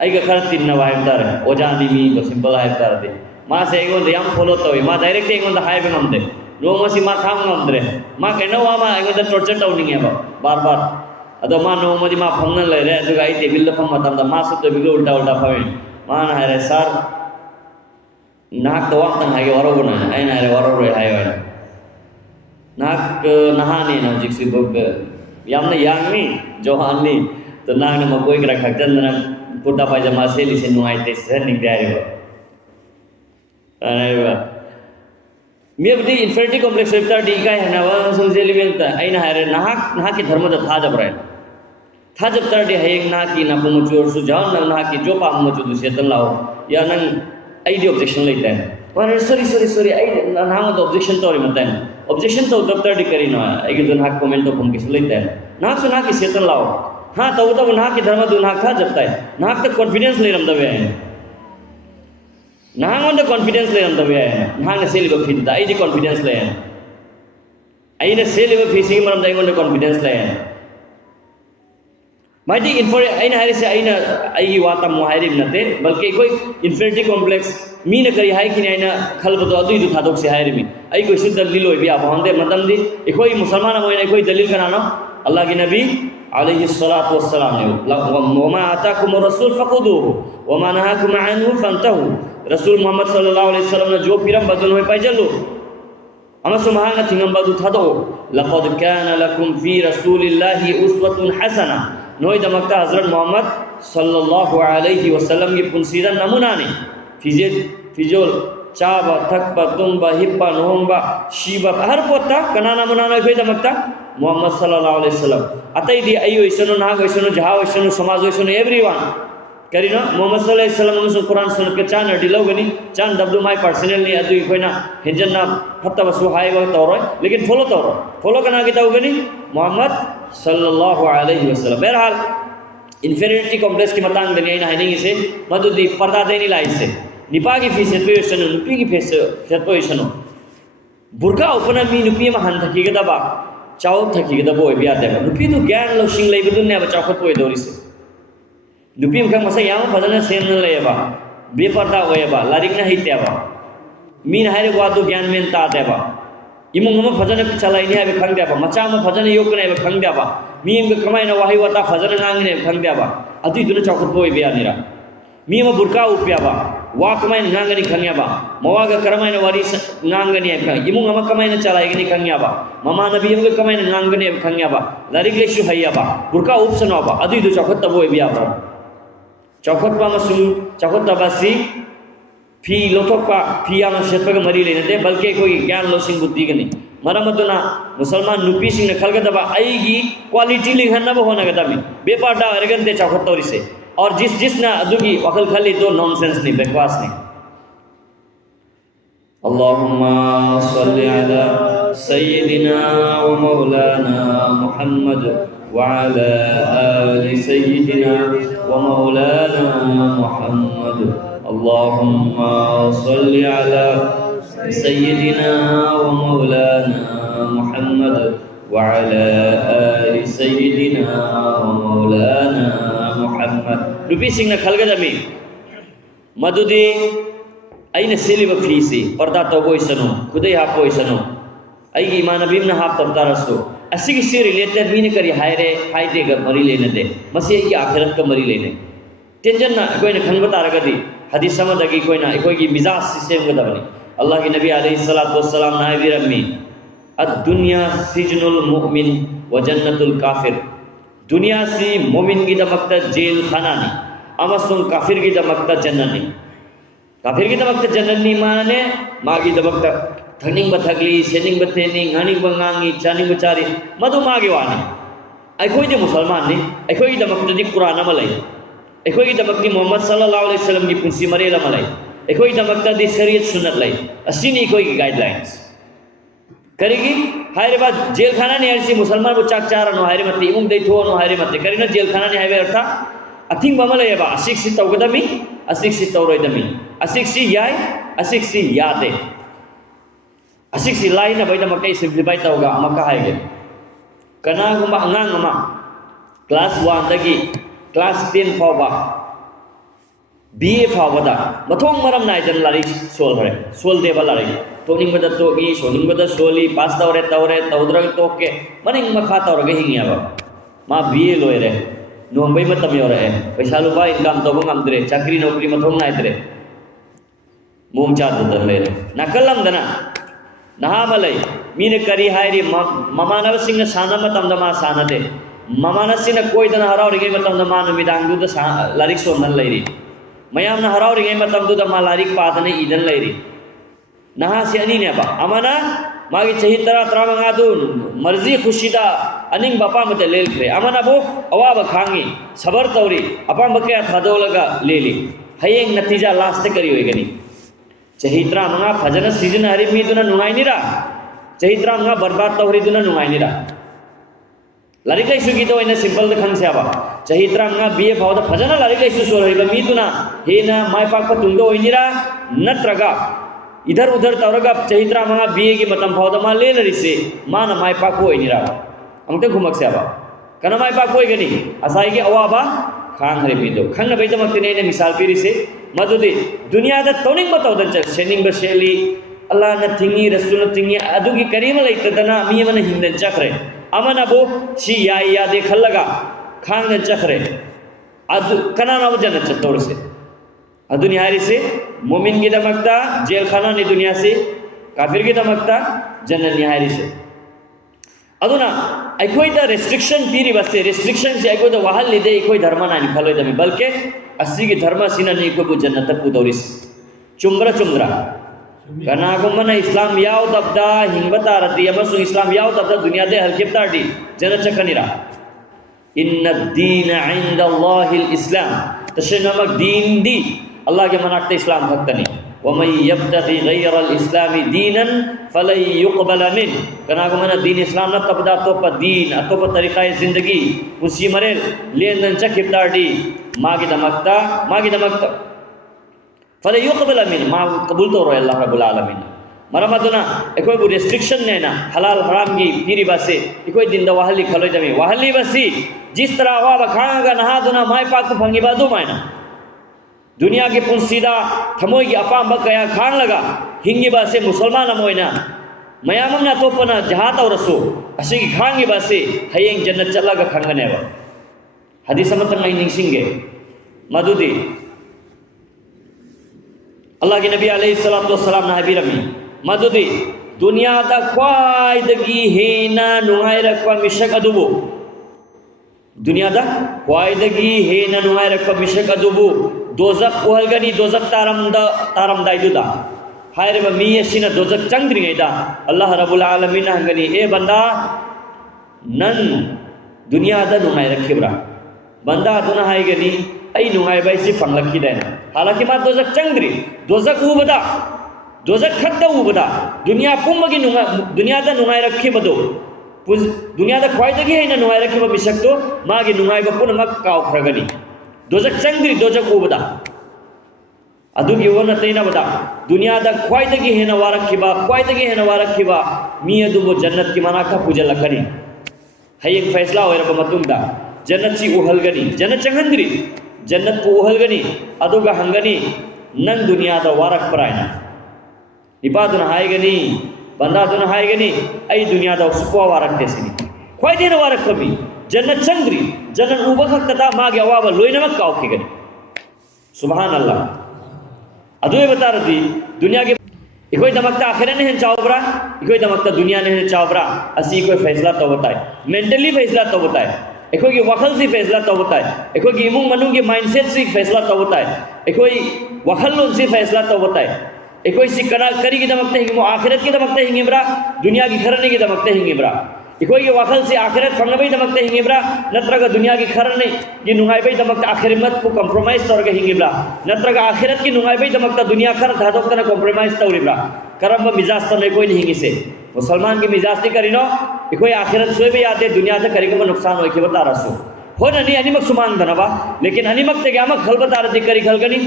आई का खर तिन वाइबदार ओजानी मी को सिंपल हाइबदार दे मा से एगो याम फॉलो तवे मा डायरेक्ट एगो द हाइब नमदे नोमसी मा थाम नमद्रे मा केनो वा मा एगो द टॉर्चर टाउनिंग है बार बार अदो मा नोमदी मा फमन लेरे अदो आई टेबल द फम मतम द मा सुत बिगो उल्टा उल्टा फवे मा ना हरे सर नाक तो वक्त हागे वरो ना आई ना हरे वरो रे हाय वा नाक नहाने ना जिक्सी बुक यामने यांगनी जोहानी तो नाक न मकोई करा खक्तन ना कुर्ता पायजामा से लिसे नुआइते से निक दारे अरे वाह मेबदी इंफीरियरिटी कॉम्प्लेक्स वेबता डी का है ना वा समझे लिमेंता आई ना हरे ना की धर्म द था जब रहे था जब तर दे है ना की ना पमुचोर सुझाव ना की जो पाम मचो दुसे तन लाओ या नंग आई दी ऑब्जेक्शन लेता है और सॉरी आई ना मत ऑब्जेक्शन तो मत है ऑब्जेक्शन तो दफ्तर डी करी ना आई के ना कमेंट तो हम किस लेता है ना सुना की सेतन लाओ हाँ तो ना की धर्म दो ना था जब तक ना तक कॉन्फिडेंस ले रम दबे है ना मन कॉन्फिडेंस ले रम दबे है ना ने सेल को फिट आई दी कॉन्फिडेंस ले है आई ने सेल को फिसिंग मरम दाई मन कॉन्फिडेंस ले है माइटी इनफॉर आई ना हरे से आई ना आई वाता मुहाइरी नते बल्कि कोई इंफीरियरिटी कॉम्प्लेक्स मी ने करी हाई कि ना खल बतो अदुई दु थादोक से हाइरी मी आई कोई शुद्ध दलील होई बिया बहंदे मतम दी कोई मुसलमान होई कोई दलील करानो अल्लाह के नबी अलैहि सलातु वस्सलाम ने वमा आताकुम रसूल फखुदुहु वमा नहाकुम अन्हु फंतहु रसूल मोहम्मद सल्लल्लाहु अलैहि वसल्लम ने जो पिरम बदल होय पाइजलु अमसु महान थिंगम बदु थादो लक़द काना लकुम फी रसूलिल्लाहि उस्वतुन हसना नोय दमकता हजरत मोहम्मद सल्लल्लाहु अलैहि वसल्लम की पुनसीदा नमूना ने फिजोल चाबा थकबा तुम्बा हिप्पा नोंबा शीबा हर पोता कना नमूना ने कोई दमकता मोहम्मद सल्लल्लाहु अलैहि वसल्लम अतई दी अयो इसनो ना इसनो जहा इसनो समाज इसनो एवरीवन करिनो मोहम्मद सल्लल्लाहु अलैहि वसल्लम नु कुरान सुन के चान डिलो गनी चान दब्दु माय पर्सनल नि अदु कोइना हिजन ना फत्ता बसु हाय व तौर लेकिन फॉलो कना के ताउ गनी मोहम्मद सल्लल्लाहु अलैहि वसल्लम बहरहाल इंफीरियरिटी कॉम्प्लेक्स की मतंग दनी ना हनी से मदुदी पर्दा देनी लाई से निपा की फीस सेटुएशन नुपी की फीस सेटुएशन बुरका उपना मी नुपी मा हन थकी गदबा चाउ थकी गदबो ओइ बिया देबा नुपी तो ज्ञान लौसिंग लेबदुन ने बा चाखत पोय दोरी से नुपी मखा मसा याम फदना सेन न लेबा बेपर्दा होयबा लारिक न हितेबा मीन हारे वादो ज्ञान मेन ता देबा इमुंग म फजन चलाई नि हाबे खंग देबा मचा म फजन योग ने बे खंग देबा मी म कमाई न वाही वता फजन नांग ने खंग देबा अति दुन चाखत पोय बिया निरा मी म बुरका उप्याबा वा कमाई नांगनी खंग्याबा मवागा करमाई न वारी नांगनी ख इमुंग म कमाई न चलाई गनी खंग्याबा ममा नबी म कमाई न नांगनी खंग्याबा लारिक लेशु हयबा बुरका उपसनोबा अति दु चाखत तबो बिया बा चौखट पामसु चौखट तबासी फी लोथोपा फी याम शेतपग मरी लेने बल्कि कोई ज्ञान लौसिंग बुद्धि गनी मरम अदुना मुसलमान नुपी सिंह ने खलगदबा आईगी क्वालिटी लिखनब होनगदमी बेपारदा अरगंते चौखतौरिसे और जिसना अदुगी वखल खली तो नॉनसेंस नहीं बकवास नहीं अल्लाहुम्मा सल्लि अला सय्यिदिना व मौलाना मुहम्मद व अला आलि सय्यिदिना व मौलाना मुहम्मद अल्लाहुम्मा सल्लि अला सय्यिदिना व मौलाना मुहम्मद व अला आलि सय्यिदिना व मौलाना मुहम्मद रुपी सिंह ने खलगदमी मदुदी अने सेलिब फीसी पर्दा तौबोसनु खुदे हापोसनु अगी इमानबीम हाप तब तारसु असिगी रिलेटेड मीने करी हायरे हाइदे मरी लेनदे मसी अगी आखिरत का मरी लेने टेंशन अखोइना खंग तारगदी हदीस समदगी कोइना अखोइगी मिजाज सिस्टम गदबनी अल्लाह की नबी अलैहिस्सलातु वस्सलाम नायबिरमी अद्दुनिया सिजनुल मुमिन व जन्नतुल काफिर दुनिया सी मोमिन की दमकत जेल खानानी अमसुन काफिर की दमकत जन्ननी काफिर की दमकत जन्ननी माने मागी दमकत थनिंग बथगली सेनिंग बथेनी गानिंग बंगांगी चानिंग बचारी मधु मागे वानी अखोई दे मुसलमान ने अखोई दमकत दी कुरान अमलै अखोई दमकत मोहम्मद सल्लल्लाहु अलैहि वसल्लम की पुंसी मरेल अमलै अखोई दमकत दी शरीयत सुन्नत लै असिनी अखोई की गाइडलाइंस करेगी हायरे बाद जेल खाना नहीं हरसी मुसलमान को चाक चार नो हायरे मत इमुंग दे थो नो हायरे मत करीना जेल खाना नहीं हायवे अर्था अथिंग बमले यबा अशिक्षित तौगदमी अशिक्षित तौरोइदमी अशिक्षि याय अशिक्षि याते अशिक्षि लाइन बैदा मकई सिम्प्लीफाई तौगा मका हायगे कनागुमा अंगांगमा क्लास 1 दगी क्लास 10 फावबा BA फावबदा मथोंग मरम नाइजन लारी सोल देबा लारी तोनिंग बदा तोगी सोनिंग बदा सोली पास तौरे तौद्रग तोके मनिंग मखा तौरगे हिंगियाबा मा BA लोयरे नोंबै मतम योरे पैसा लुबा इनकम तोबो ngamdre चाकरी नौकरी मथोंग नाइद्रे मोम चाद दन लेरे नकलम दना नहामलै मीने करी हायरी ममानव सिंह साना मतम दमा सानदे ममाना सिंह कोई दना हरावरिगे मतम दमा नुमिदांगदु द लारिक सोनन लैरी मयामना हरावरिगे मतम दु मा लारिक पादने इदन लैरी नहा से अनी ने बा अमना मागी चही तरा तरा मंगादु मर्जी खुशीदा अनिंग बापा मते लेल खरे अमना बो अवाब खांगी सबर तौरी अपा बके थादोलगा लेली हयेंग नतीजा लास्ट करी होइगनी चही तरा मंगा फजन सीजन हरि मीदुना नुंगाइनिरा चही तरा मंगा बर्बाद तौरीदुना नुंगाइनिरा लारिक लाइसु गिदो इन सिंपल द खंग सेबा चही तरा मंगा BA फावदा फजन लारिक लाइसु सोर होइबा मीदुना हेना माय पाक तुंदो होइनिरा नत्रगा इधर उधर तौरगा चहित्रा मंगा BA की मतम फावदमा ले लरिसे मान माय पाक होइनिरा अमते घुमक सेबा कना माय पाक होइगनी असाई के अवाबा खान हरे मीदो खंग बेदमक्तिने ने मिसाल पीरिसे मदुदि दुनिया द तोनिंग बताउदन च सेनिंग बशेली अल्लाह न थिंगी रसूल न थिंगी अदुगी करीम लैतदना मियमन हिंदन चखरे अमन अबो शी या दे खलगा खान न चखरे अदु कना न वजन च तोरसे दुनिया से मोमिन की दमकता जेल खाना नहीं दुनिया से काफिर की दमकता जन्नत निहारी से अदुना अखोई द रेस्ट्रिक्शन पीरी बसे रेस्ट्रिक्शन से अखोई द वहल लिदे अखोई धर्म ना निफलो दमी बल्कि अस्सी की धर्म सीना नहीं को जन्नत को दौरिस चुम्रा कना गुमन इस्लाम याव तबदा हिंबता रती अमसु इस्लाम याव तबदा दुनिया दे हलकिप्ताडी जन्नत चकनिरा इन्न दीन इंदल्लाहिल इस्लाम तशनमक दीन दी अल्लाह के मनाते इस्लाम भक्तनी वमन यब्तगि गैरल इस्लामी दीनन फलन युक़बल मिन कना को मना दीन इस्लाम न तबदा तो प दीन अतो प तरीका जिंदगी उसी मरे लेन चकिप्ताडी मागी दमकता फलन युक़बल मिन मा कबूल तो रो अल्लाह रब्बुल आलमीन मरमदना एकोई बु रेस्ट्रिक्शन ने ना हलाल हराम की पीरी बसे एकोई दिन द वहली खलो जमी वहली बसी जिस तरह वा बखांगा नहा दुना माय पाक फंगी बादू मायना दुनिया के पुंसीदा थमोई की अपाम बकया खान लगा हिंगी बासे मुसलमान अमोयना मयामना तोपना जहात और रसो असी की खांगी बासे हयेंग जन्नत चलागा खांगने वा हदीस मतंग निंगसिंगे मदुदी अल्लाह के नबी अलैहिस्सलातु वस्सलाम ना हबीरमी मदुदी दुनिया दा ख्वाइदगी हेना नुंगाई रखवा मिशक अदुबो दुनिया दा ख्वाइदगी हेना नुंगाई रखवा मिशक अदुबो दोजक उहलगनी दोजक तारमदाइदुदा हायरबा मी असिना दोजक चंद्रिङैदा अल्लाह रब्बुल आलमीन हंगनी ए बंदा नन दुनियादा नुंगाइरखिब्रा बंदा अदुना हायगनी आई नुंगाइबाइसि फंगलखिदायना हालांकि मा दोजक चंद्रि दोजक उबदा दोजक खत्ता उबदा दुनिया पुम्मगी दुनियादा नुंगाइरखिबदो दुनियादा ख्वाइदगी हैना नुंगाइरखिबा मिसक्तो मागी नुंगाइबा पुनमक काउखरगनी दोजक चंद्रि दोजक उबदा अदुगी वना तैनबदा दुनियादा ख्वाइदगी हेना वारखिबा मी अदुबो जन्नत की मनाका पुजलखनी हयें फैसला होइरबा मतुंगदा जन्नत सी उहलगनी जन्नत चंगंद्री जन्नत को उहलगनी अदुगा हंगनी नंग दुनियादा वारखपरायना इबादुना हायगनी बंदादुना हायगनी आई दुनियादा सुपवा वारखतेसिनी ख्वाइदेना वारखबी जन्नत चंद्री जन्नत उबा खक्तदा मागे अवाबा लोइनमक काउखिगनी सुभान अल्लाह अदुए बता रही दुनिया के इकोई दमकता आखिरत ने चावब्रा इकोई दमकता दुनिया ने चावब्रा असी कोई फैसला तो बताए मेंटली फैसला तो बताए इकोई की वखल से फैसला तो बताए इकोई की इमुंग मनु के माइंडसेट से फैसला तो बताए इकोई वखल लोन से फैसला तो बताए इकोई सी कना करी की दमकते हिंगे आखिरत की दमकते हिंगेब्रा दुनिया की खरने की दमकते हिंगेब्रा इकोई के वखल से आखिरत फंगबई दमकते हिंगेब्रा नत्रगा दुनिया की खरने की नुंगाइबई दमकता आखिरत को कंप्रोमाइज तौरगे हिंगेब्रा नत्रगा आखिरत की नुंगाइबई दमकता दुनिया खर धादोक्तना कंप्रोमाइज तौरिब्रा करम मिजाज तो नहीं कोई नहीं से मुसलमान की मिजाज ती करिनो इकोई आखिरत सोइबे याते दुनिया ते करिगम नुकसान होइके बता रसो हो ननी अनिमक सुमान धनबा लेकिन अनिमक ते गामक खल बता रती करी खलगनी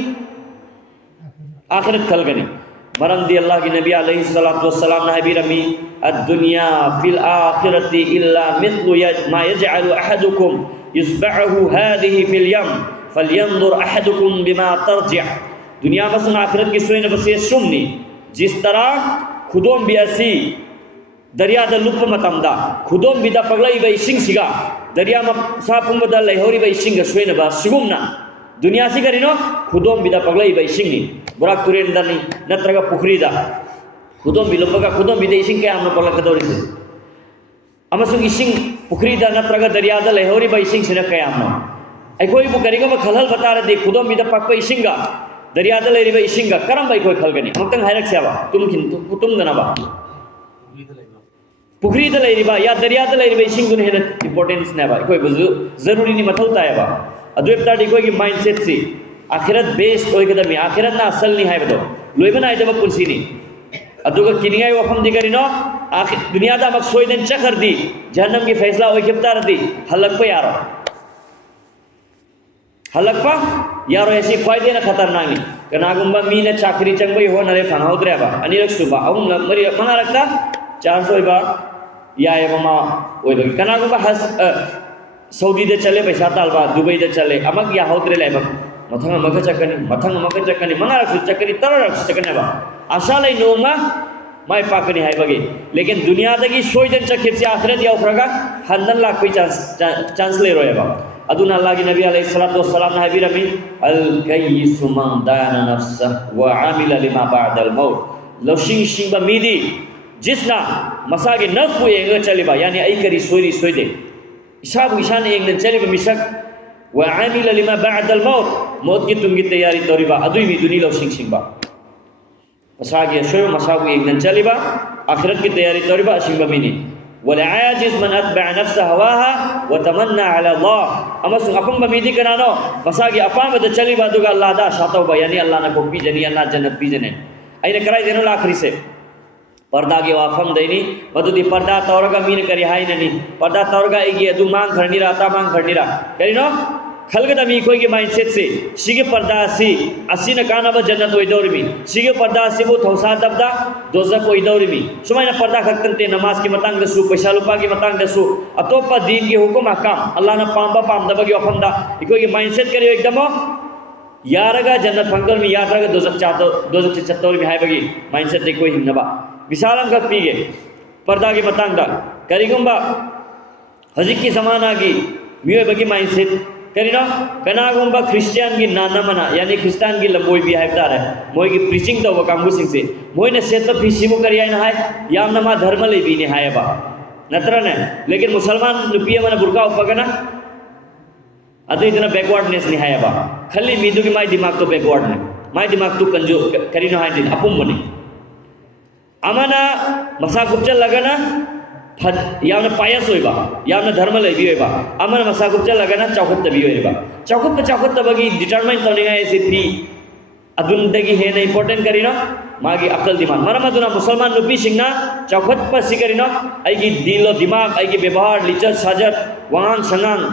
आखिरत खलगनी मरम दी अल्लाह की नबी अलैहि सल्लल्लाहु अलैहि वसल्लम ने हबीर अमी अद-दुनिया फिल आखिरति इल्ला मिथलु मा यजअलु अहदुकुम युस्बहु हादिहि फिल यम फलयंजुर अहदुकुम बिमा तरजि दुनिया बस आखिरत की सोइन बस सुमनी जिस तरह खुदोम बियासी दरिया द लुप मतमदा खुदोम बिदा पगलाई बई सिंग सिगा दरिया म सापुम बदा लैहोरी बई सिंग सोइन बा सुगुमना दुनिया सी करिनो खुदोम बिदा पगलाई बई सिंगनी बुरा तुरेन दनी नत्रगा पुखरीदा खुदोम बिलोपगा खुदोम बिदा सिंग के हमन पगला कदोरी अमसुंग इसिंग पुखरीदा नत्रगा दरिया द लैहोरी बई सिंग सिना के हमन अखोई बु करिगम खलहल बता रदे खुदोम बिदा पक बई सिंगा दरिया द लैरिबा इसिंगा करम बई कोई खलगनी हमतंग हायरक सेवा तुम दनबा पुखरी द लैरिबा या दरिया द लैरिबा इसिंग दुन हेन इंपोर्टेंस नेबा कोई बुजु जरूरी नि मथौ तायबा अदुएब ताडी कोई की माइंडसेट सी आखिरत बेस कोई कदमी आखिरत ना असल नि हायबदो लोइबना आइदबा कुलसीनी अदुगा किनियाय वफम दिगरिनो आखिर दुनिया दा मक सोइदन चखर दी जहन्नम की फैसला होय केबता रदी हलक पे यारो हलकपा यारो ऐसी ख्वाइदे ना खतरनाक नि कनागुंबा मीना चाकरी चंगबई हो नरे फनहोद्रेबा अनिरक सुबा अहुम मरि मना रखता 400 बा याय ममा ओइबगी कनागुंबा हस सऊदी दे चले पैसा तालबा दुबई दे चले अमक या होद्रे लेबा मथंग मक चकनी मना रख चकनी तर रख चकनेबा आशा लै नोमा माय पाकनी हायबगी लेकिन दुनिया दगी सोइदन चखित आखिरत या उखरगा हंदन लाख पे चांस ले रोयबा अदुना अल्लाह की नबी अलैहि सल्लल्लाहु अलैहि वसल्लम ने हबीर अमी अल कय्यिसु मन दाना नफ्सह व आमिला लिमा बअदल मौत लशिंग शिंग बमीदी जिसना मसागे नफ्स को एंग चलेबा यानी आई करी सोरी सोइदे हिसाब ईशान एंग चलेबा मिसक व आमिला लिमा बअदल मौत की तुमगी तैयारी तोरिबा अदुई मी दुनी लशिंग शिंगबा मसागे सोय मसागो एंग चलेबा आखिरत की तैयारी तोरिबा शिंग बमीनी वलआजिज मन अतबअ नफ्स हवाहा वतमन्ना अला अल्लाह अमसुंग अपंग बमीदी कनानो मसागी अपाम द चली बादुगा अल्लाह दा शातो बा यानी अल्लाह ना को बीजनी अल्लाह जन्नत बीजने आइने कराई देनो आखिरी से पर्दा के वाफम देनी मदुदी पर्दा तौरगा मीन करी हाई ननी पर्दा तौरगा इगी अदु मांग खरनी रा ता मांग खरनी रा करिनो खलगदा मी कोई के माइंडसेट से सिगे पर्दा सी असीना काना ब जन्नत होई दौरमी सिगे पर्दा सी वो थौसा दबदा दोजक होई दौरमी सुमाइना पर्दा खक्तनते नमाज की मतंग दसु पैसा लुपा की मतंग दसु अतोपा दीन के हुकुम हकाम अल्लाह ना पांबा पाम दबगी अफंदा कोई के माइंडसेट करियो एकदम यारगा जन्नत फंगल में यारगा दोजक चातो दोजक चत्तौर में हाय बगी माइंडसेट दे कोई हिनबा विशालम का पीगे पर्दा की मतंग दा करिगुंबा हजी की जमाना की मियो बगी माइंडसेट करीना कनागुंबा क्रिश्चियन की नाना मना यानी क्रिस्तान की लंबोई भी है तार है मोई की प्रीचिंग तो वो कांगू सिंह से मोई ने सेत फिसिमु करिया न है याम नमा धर्म ले भी ने है बा नत्र ने लेकिन मुसलमान लुपिया मन बुरका उपगना अदुइदना बैकवर्डनेस नि हायबा खल्ली मीदुगी माय दिमाग तो बैकवर्ड ने माय दिमाग तो कंजो करिनो हाइदिन अपुमबनी अमना मसा कुपचल लगना यामना पायस होइबा यामना धर्म लेबी होइबा अमना मसा कुपचल लगना चौखत तबी होइबा चौखत तबगी डिटरमाइन तौनिगा एसे फी अदुनदगी हेना इंपोर्टेंट करिनो मागी अकल दिमाग मरम अदुना मुसलमान नुपी सिंगना चौखत पसी करिनो आइगी दिलो दिमाग आइगी व्यवहार लिचर साजत वांग संगांग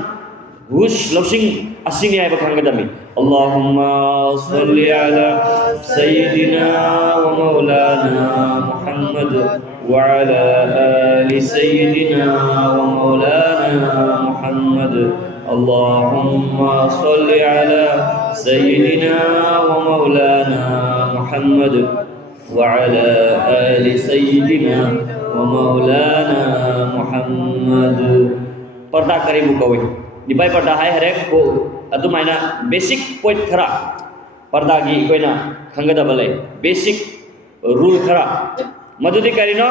हुश लौसिंग असिंग है बखंगदमी अल्लाहुम्मा सल्ली अला सय्यिदिना व मौलाना मुहम्मद व अला आलि सय्यिदिना व मौलाना मुहम्मद अल्लाहुम्मा सल्ली अला सय्यिदिना व मौलाना मुहम्मद व अला आलि सय्यिदिना व मौलाना मुहम्मद पर्दा करीबु कवे निपाई पर्दा है हरेक को अदुमाइना बेसिक पॉइंट खरा पर्दा की कोइना खंगदब ले बेसिक रूल खरा मधुदी करिनो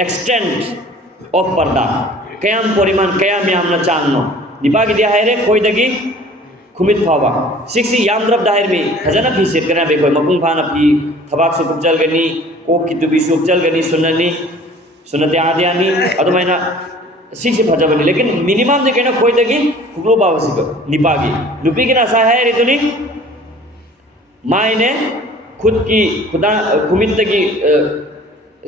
एक्सटेंट ऑफ पर्दा कयाम परिमाण कयाम यामना चांगनो निपागी दिया है रे कोई दगी खुमित फावा सिक्सी याम द्रब दाहिर में हजना फी सेट करना बेकोय मपुंग फाना फी थबाक सु कुचल गनी को की तुबी सु कुचल गनी सुनते आदियानी अदुमाइना सिक्सी फजबनी लेकिन मिनिमम दे कहना कोई दगी खुगलो बावसिक निपागी नुपी की नसा है रितुनी मायने खुद की खुदा खुमित दगी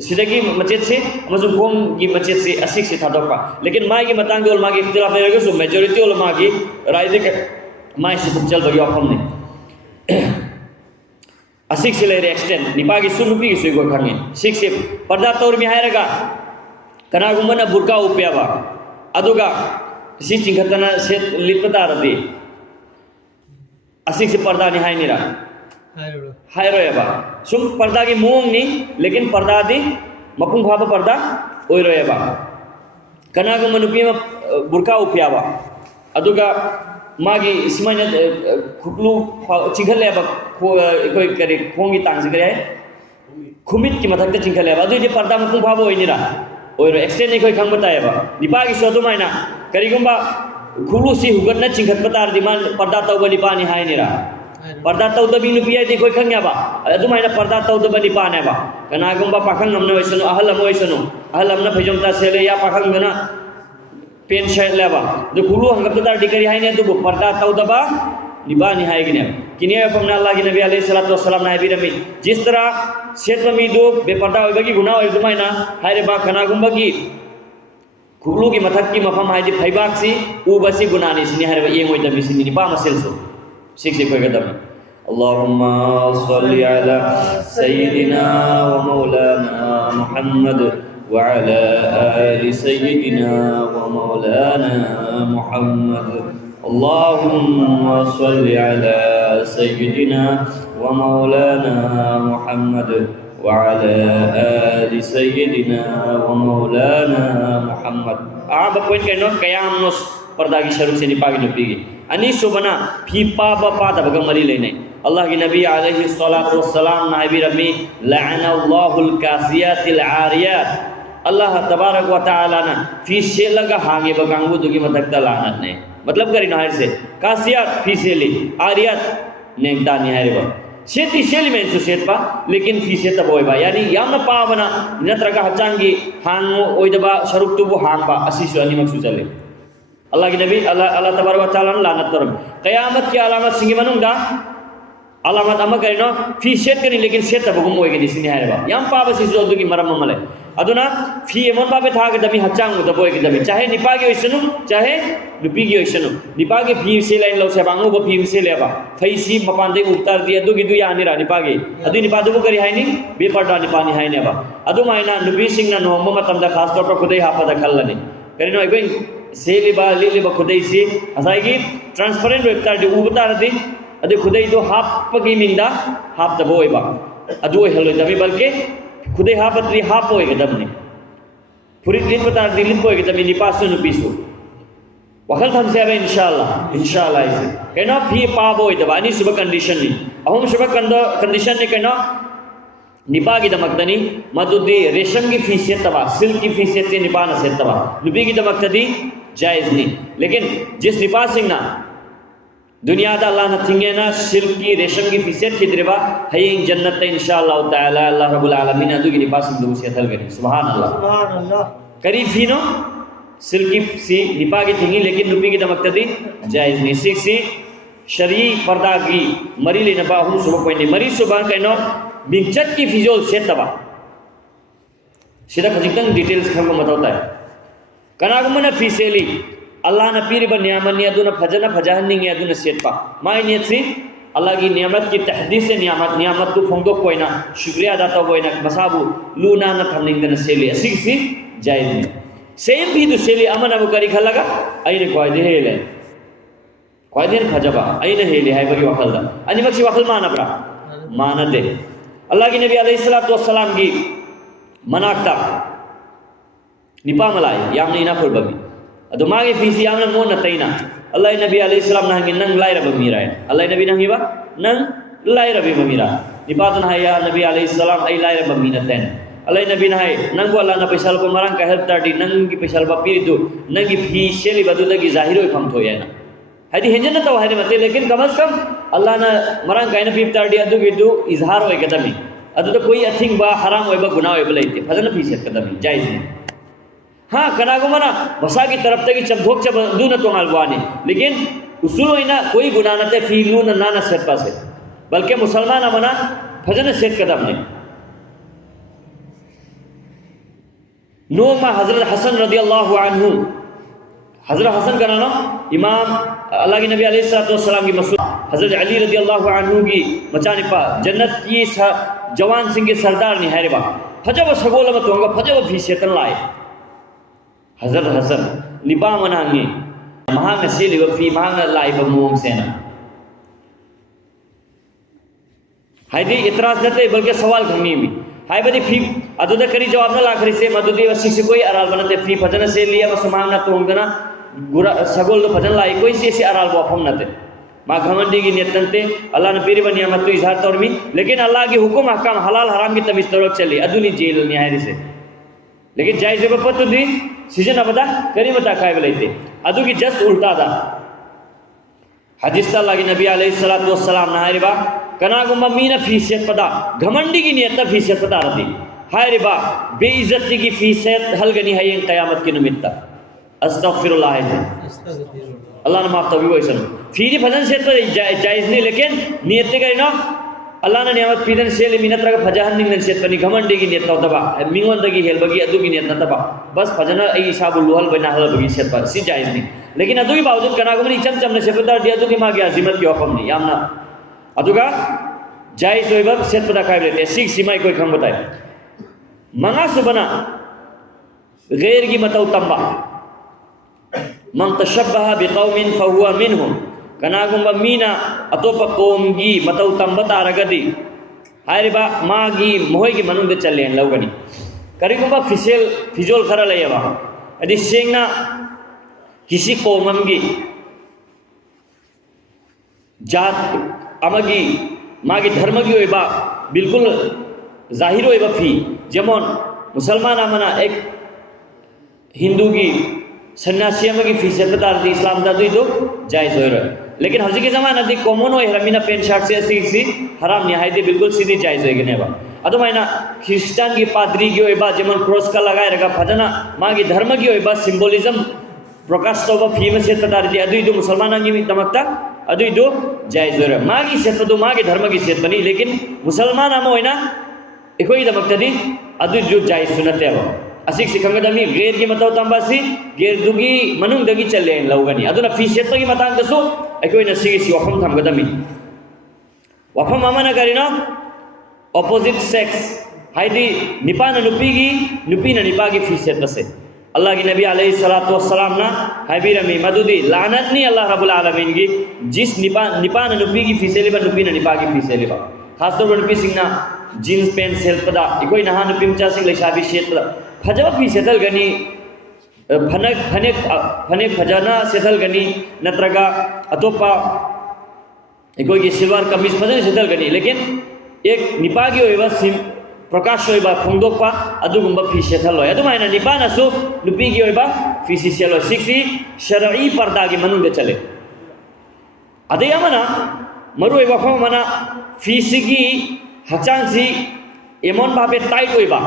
सिदगी मचेत से अमसुम कोम की मचेत से असिक से थादोपा लेकिन माय की मतंग ओल मागी इख्तिलाफ रहेगा सो मेजॉरिटी ओल मागी राय दे माय से चल बगी आपम ने असिक से ले एक्सटेंड निपागी सुनुपी की सुइगो खंगे सिक्स से पर्दा तौर में हायरगा कनागुम्बना बुर्का उप्यावा अदुगा सी चिंखतना से लिपता रदी असिक से पर्दा नि हायनिरा हायरोयबा सुम पर्दा की मोंग नि लेकिन पर्दा दी मपुंग भाबा पर्दा ओइरोयबा कनागुम्बन नुपीमा बुर्का उप्यावा अदुगा मागी सिमाइन खुकलू चिंखलेबा कोई करी खोंगी तांग करे खुमित की मथक चिंखलेबा अदुजे पर्दा मपुंग भाबा ओइनिरा और एक्सटेंड नहीं कोई खंग बताएगा निपा की सोदु मायना करीगुम्बा खुलू सी हुगतना चिंखत बतार दिमान पर्दा तौबा निपा नि हाय निरा पर्दा तौदा बी नुपिया दे कोई खंग्याबा अदु मायना पर्दा तौदा निपा नेबा कनागुम्बा पाखंग नमना वैसनु अहल हम वैसनु अहल हमना फजमता सेले या पाखंग गना पेन शय लेबा दु खुलू हंगत तार डिकरी हाय ने दु पर्दा तौदा निपा नि हाय गिने किने अपना अल्लाह के नबी अलैहि सल्लल्लाहु अलैहि वसल्लम नाबी रमी जिस तरह सेत मीदो बेपर्दा होइबगी गुना होइदुमाइना हायरे बा कनागुम्बा की खुगलू की मथक की मफम हायदि फैबाक सी उबसी गुनानी सिनि हायरे येंग होइदबि सिनि निपा मसेलसो सिक्से कोइगदम अल्लाहुम्मा सल्ली अला सय्यिदिना व मौलाना मुहम्मद व अला आलि सय्यिदिना व मौलाना मुहम्मद अल्लाहुम्मा सल्ली अला सय्यिदिना व मौलाना मुहम्मद व अला आलि सय्यिदिना व मौलाना मुहम्मद आप पॉइंट कहनो कयाम नो पर्दा की शरू से निपा की नुपीगी अनि सुबना फी पाबा पादबग मरी लेने अल्लाह के नबी अलैहि सल्लल्लाहु अलैहि वसल्लम नाबी रमी लअनल्लाहुल कासियातिल आरियात अल्लाह तबारक व तआला ना फी से लगा हागे बगांगु दुगी मतक लानत ने मतलब करी ना से कासियात फी से ली आरियात नेकदा निहारे बा सेती सेली में सु सेतपा लेकिन फी से तब होइबा यानी यामना पावना नत्रगा हचांगी हांगो ओइदबा शरुक तुबु हांगबा असिसु अनिमक सु चले अल्लाह के नबी अल्लाह तबारक व तआला लानत तरम क़यामत की अलामत सिंगे मनुंगा अलामत अमा करिनो फी सेट करी लेकिन सेट तब गुम होइगे दिसिनि हायबा याम पाबा सिसु दुगी मरम मले अदुना फी एमन बाबे थागे दमी हचांग तब होइगे दमी चाहे निपागे ओइसनु चाहे नुपीगे ओइसनु निपागे फी से लाइन लो से बांगो ब फी से लेबा फैसी मपान दे उतार दिया दुगी दु या निरा निपागे अदु निपादु करी हायनि बे पर्दा निपानी हायनेबा अदु माइना नुपी सिंगना नोम मतमदा खास तौर पर खुदे हापदा खल्लनि करिनो इबे सेलिबा लिलिबा खुदे सी असाइगी ट्रांसपेरेंट वेबतार दे उबतार दे अदु खुदे दो हापगी मिंदा हाप तबोइबा अदु हेलो दमी बल्कि खुदे हापत्री हाप होइगे दमने पूरी दिन बता दिलिन होइगे दमी निपासु नुपीसु वखल थम से अबे इंशाल्लाह इसे केनो फी पाबो इदबा नि सुब कंडीशन नि अहम सुब कंडीशन ने केनो निपागी दमक्तनी मदुदी रेशम की फीसियत तबा सिल्क की फीसियत से निपा न से तबा नुपी की दमक्तदी जायज नहीं लेकिन जिस निपा सिंह ना दुनिया दा अल्लाह न थिंगेना सिल्क की रेशम की फीसेट खिद्रेबा हयें जन्नत इंशाअल्लाह ताला अल्लाह रब्बुल आलमीन अदुगी निपास दु सेथल गनी सुभान अल्लाह करी फीनो सिल्क की सी निपा की थिंगी लेकिन नुपी की दमकतदी जायज नहीं सिक्सी शरी पर्दा की मरी लेना बा हम सुबह कोई नहीं मरी सुबह कहनो बिंचत की फिजोल सेतबा सीधा खजितंग डिटेल्स खंग मतौता है कनागमन फीसेली अल्लाह न पीर ब नियामत ने अदुना फजना फजाहनिंग ने अदुना सेतपा माय नेसी अल्लाह की नियामत की तहदीस से नियामत को फोंदो कोइना शुक्रिया अदा तो कोइना मसाबु लूना न थमनिंग न सेली असिसी जायज नहीं सेम भी तो सेली अमन अबु करी खलगा अइने क्वाइदे हेले क्वाइदे फजबा अइने हेले हाय बगी वखलदा अनि मक्सी वखल माना ब्रा माना दे अल्लाह की नबी अलैहि सल्लतु वस्सलाम की मनाक्ता निपा मलाई यामने इना फुल बगी अदो मागे फीसी यामने मोन नतैना अल्लाह नबी अलैहि सलाम नहंगे नंग लाइरा बमीरा है अल्लाह नबी नहंगे बा नंग लाइरा बमीरा निपा तो नहाया नबी अलैहि सलाम आई लाइरा बमीना तैन अल्लाह नबी नहाय नंगो अल्लाह न पैसा को मरंग का हेल्प ताडी नंग की पैसा बा पीरिदु नंगी फी शेली बदुदगी जाहिरो फम थो याना हदी हेंजन तो हदे मते लेकिन कम से कम अल्लाह न मरंग का न पीप ताडी अदु गिदु इजहार होय कदमी अदु तो कोई अथिंग बा हराम होय बा गुनाह होय बलैते फजन फीसे कदमी जायज नहीं हाँ कनागो मना बसा की तरफ तक चबधोक चब दू न तो मालवानी लेकिन उसूल होइना कोई गुनाह नते फीलू न ना सेट पासे बल्कि मुसलमान मना फजन सेट कदम नहीं नो मा हजरत हसन रदियल्लाहु अन्हु हजरत हसन का नाम इमाम अल्लाह के नबी अलैहिस्सलाम की मसूद हजरत अली रदियल्लाहु अन्हु की मचाने पा जन्नत की जवान सिंह के सरदार निहारे बा फजब सगोल मत होगा फजब भी सेतन लाए हजरत हसन निपा मनांगे महांग से लिव फी महांग लाइव मोम सेना हाइदी इतराज नते बल्कि सवाल खंगी मी हाय बदी फी अदुदा करी जवाब न लाखरी से मदुदी वसी से कोई अराल बनते फी फजन से लिया बस मांग ना तो होंगना गुरा सगोल तो फजन लाई कोई से अराल वाफम नते मा घमंडी की नियतनते अल्लाह ने पीर बनिया मत तो इजहार तौर में लेकिन अल्लाह की हुक्म अहकाम हलाल हराम की तमीज तौर चली अदुनी जेल निहारी से लेकिन जायज बपत दी सीजन अबदा करी मता काय बलैते अदु की जस्ट उल्टा दा हदीस अल्लाह के नबी अलैहि सल्लतु वस्सलाम नहारे बा कनागु ममीना फीसियत पदा घमंडी की नियत फीसियत पदा रती हाय रे बा बेइज्जती की फीसियत हल गनी है ये क़यामत की निमित्त अस्तगफिरुल्लाह अल्लाह ने माफ तभी वैसन फीरी फजन से तो जायज नहीं लेकिन नियत करी ना अल्लाह ने नियामत पीदन से ले मिनत रगा फजहन निंगन से तनी घमंडी की नियत तबा मिंगवन दगी हेल बगी अदु की नियत तबा बस फजना ए हिसाब लुहल बना हल बगी से पर सी जायज नहीं लेकिन अदु की बावजूद कनागु में चम चम ने से पता दिया तो दिमाग या जिमत की हुक्म नहीं यामना अदुगा जायज होय बब से पता काय लेते सिक सीमा कोई खम बताए मंगा सुबना गैर की मतौ तंबा मन तशब्बह बिकौमिन फहुवा मिनहुम कनागुंबा मीना अतोप कोमगी मतौ तंबता रगदी हायरिबा मागी मोहगी मनुंद चलेन लवगनी करिगुंबा फिजोल खरा लेयवा अदि सेंगना किसी कोममगी जात अमगी मागी धर्मगी होइबा बिल्कुल जाहिर होइबा फी जेमन मुसलमान आमना एक हिंदू की सन्यासी की फीस तारती इस्लाम दा दुई दो जायज हो रहा लेकिन हजी के जमाना दी कॉमन हो रमीना पेंट शर्ट से सी हराम निहायती बिल्कुल सीधी जायज होगी अदुमाइना ख्रिस्टान की पादरी की होइबा जेमन क्रॉस का लगाए रखा फजना मागी धर्म की होइबा सिंबोलिज्म प्रकाश तोबा फीम से तारती अदुई दो मुसलमान की तमकता अदुई दो जायज हो रहा मागी सेत दो मागी धर्म की सेत बनी लेकिन मुसलमान आम होइना एकोई तमकता दी अदुई जो जायज सुनते हो असिक सिखंगदमी गैर की मतौ तंबासी गैर दुगी मनुंग दगी चले लौगनी अदुना फीसेत की मतंग दसो अकोइना सिगी वफम थमगदमी वफम अमना करिना ऑपोजिट सेक्स हाइदी निपाना नुपीना निपा की फीसेत बसे अल्लाह की नबी अलैहि सलातु वस्सलाम ना हबीरमी मदुदी लानत नहीं अल्लाह रब्बुल आलमीन की जिस निपाना नुपी की फीसेलिबा नुपीना निपा की फीसेलिबा खास तौर पर नुपी सिंगना जीन्स पैंट सेल पदा इकोई नहा नुपी मचा सिंग लेशाबी शेत फजब भी सेतल गनी फने फजना सेतल गनी नत्रगा अतोपा कोई की सिल्वर कमीज फजन सेतल गनी लेकिन एक निपागी होइबा सिम प्रकाश होइबा फंगदोपा अदुगुंबा फी सेतल होय अदुमाइना निपानासु नुपीगी होइबा फी सेल होय सिक्सी शरई पर्दा की मनुंग चले अदे अमना मरुई वफम मना फीसिगी हचांसी एमोन भाबे टाइट होइबा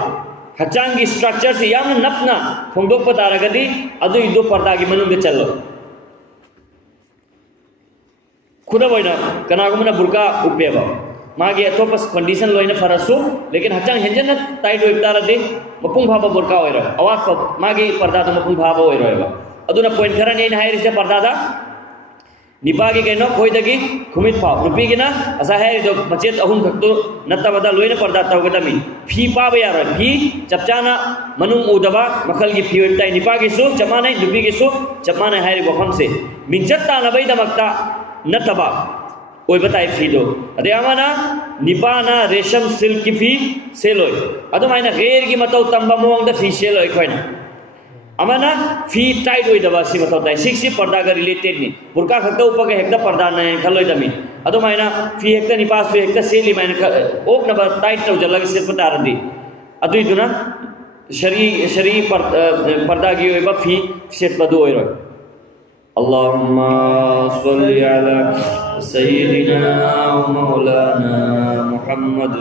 हचांगी स्ट्रक्चर से याम नपना फोंदोक पतारगदी अदु इदो पर्दा की मनुंग चलो खुदा वैना कनागुमना बुरका उपेबा मागे अतोपस कंडीशन लोइना फरसु लेकिन हचांग हेंजन टाइट होइब तारदे मपुंग भाबा बुरका होइरा अवात मागे पर्दा तो मपुंग भाबा होइरोबा अदुना पॉइंट खरा नेन हाइरिसे पर्दा दा निपागी कहीं खोदगी खुमित पाव नुपीगिना असा है जो मचेत अहुम खक्तो नत्तबदा लोइना पर्दा तौगदमी फी पाब यारो फी चपचाना मनुंग उदबा मखल की फी वेबताई निपागी सु चमाने नुपीगी सु चमाने है वफम से मिंचत्ता नबई दमकता नत्तबा ओय बताई फी दो अदे अमाना निपाना रेशम सिल्क की फी सेलोय अदुमाइना गैर की मतौ तंबा मोंग the fee सेलोय खोइना Amana fee tight होई दबा सी मतौ ताई सिक्सी पर्दा का रिलेटेड नि बुरका खक्ता उपके हेक्ता पर्दा नै खलोय दमी अदुमाइना फी हेक्ता निपास फी हेक्ता सेली माइना ओक नबा टाइट तौ जलग से पता रदी अदुई दुना शरी पर्दा की होइबा फी सेट बदु होइरो अल्लाहुम्मा सल्ली अला सय्यिदिना व मौलाना Muhammad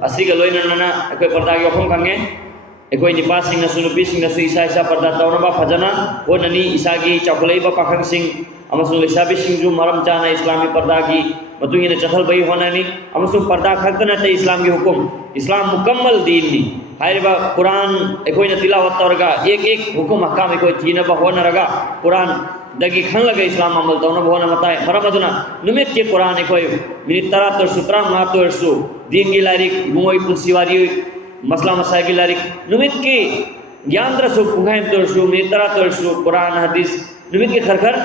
asli kalau ini nana aku pertagi opong kange aku ini passing nasu nupi sing nasu isa isa perda tahu nama fajana oh nani isa ki cakulai ba pakang sing अमसुंग लिसाबी सिंजु मरम चाना इस्लामी पर्दा की मतुंगी ने चथल बई होना नहीं अमसुंग पर्दा खगना ते इस्लाम की हुकुम इस्लाम मुकम्मल दीन नी हायरबा कुरान एकोई ने तिलावत तौरगा एक एक हुकुम हकाम एकोई थीना बहोना रगा कुरान दगी खन लगे इस्लाम अमल तौना बहोना मताय मरमदुना नुमित के कुरान एकोई मिनी तरा तो सुतरा मा तो रसु दीन की लारिक गुमोई पुलसीवारी मसला मसाइल की लारिक नुमित के ज्ञान रसु पुगाइम तो रसु मिनी तरा तो रसु कुरान हदीस नुमित के खरखर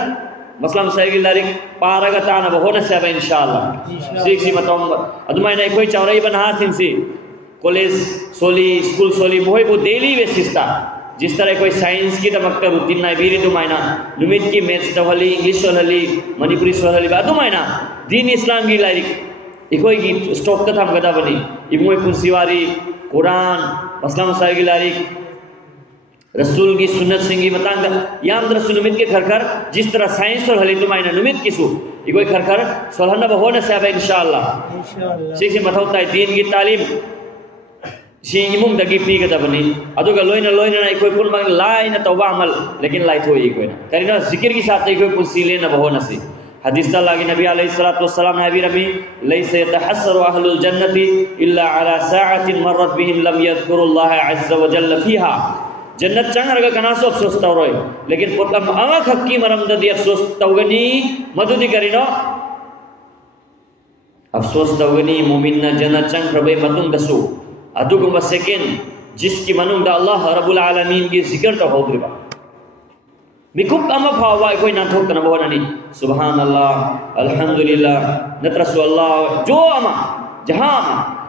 मसला मसाइल की लारिक पारगा ताना बहोना सेबा इंशाअल्लाह सीखसी मतम अदुमाइना एकोई चौराई बना सिंसी कॉलेज सोली स्कूल सोली मोहि वो डेली बेसिस ता जिस तरह कोई साइंस की तमक्का रूटीन ना बीरी दुमाइना नुमित की मैथ्स तवली इंग्लिश तवली मणिपुरी तवली बादुमाइना दीन इस्लाम की लारिक एकोई की स्टॉक का थम गदा बनी इमोई पुंसीवारी कुरान मसला मसाइल की लारिक रसूल की सुन्नत सिंगी बतांग याम रसूल नुमित के खरखर जिस तरह साइंस और हली तुमाइना नुमित किसु इकोई खरखर सोलहना बहोना सेबा इंशाअल्लाह सीखसी मथौता दीन की तालीम सी इमुंग दगी पीगदा बनी अदुगा लोइना लोइना इकोई पुलमंग लाइना तौबा अमल लेकिन लाई थोई इकोइना करिना जिक्र की साथ इकोई पुलसी लेना बहोना सी हदीस ता लागी नबी अलैहिस्सलातु वस्सलाम नबी रबी लैसा यतहस्सरु अहलुल जन्नति इल्ला अला साअतिन मर्रत बिहिम लम यज़कुरुल्लाह अज़्ज़ व जल्ल फीहा जन्नत चंगरगा कनासो अफसोस तौरोय लेकिन पुतम अमा खक्की मरम ददी अफसोस तौगनी मदुदी करिनो अफसोस तौगनी मुमिन जन्नत चंग प्रबे मतुंग दसु अदुगुम सेकेंड जिसकी मनुंग दा अल्लाह रब्बुल आलमीन की जिक्र तो होद्रिबा मिकुप अमा फावा कोई ना ठोक तना बोनानी सुभान अल्लाह अल्हम्दुलिल्लाह नत्रसु अल्लाह जो अमा जहां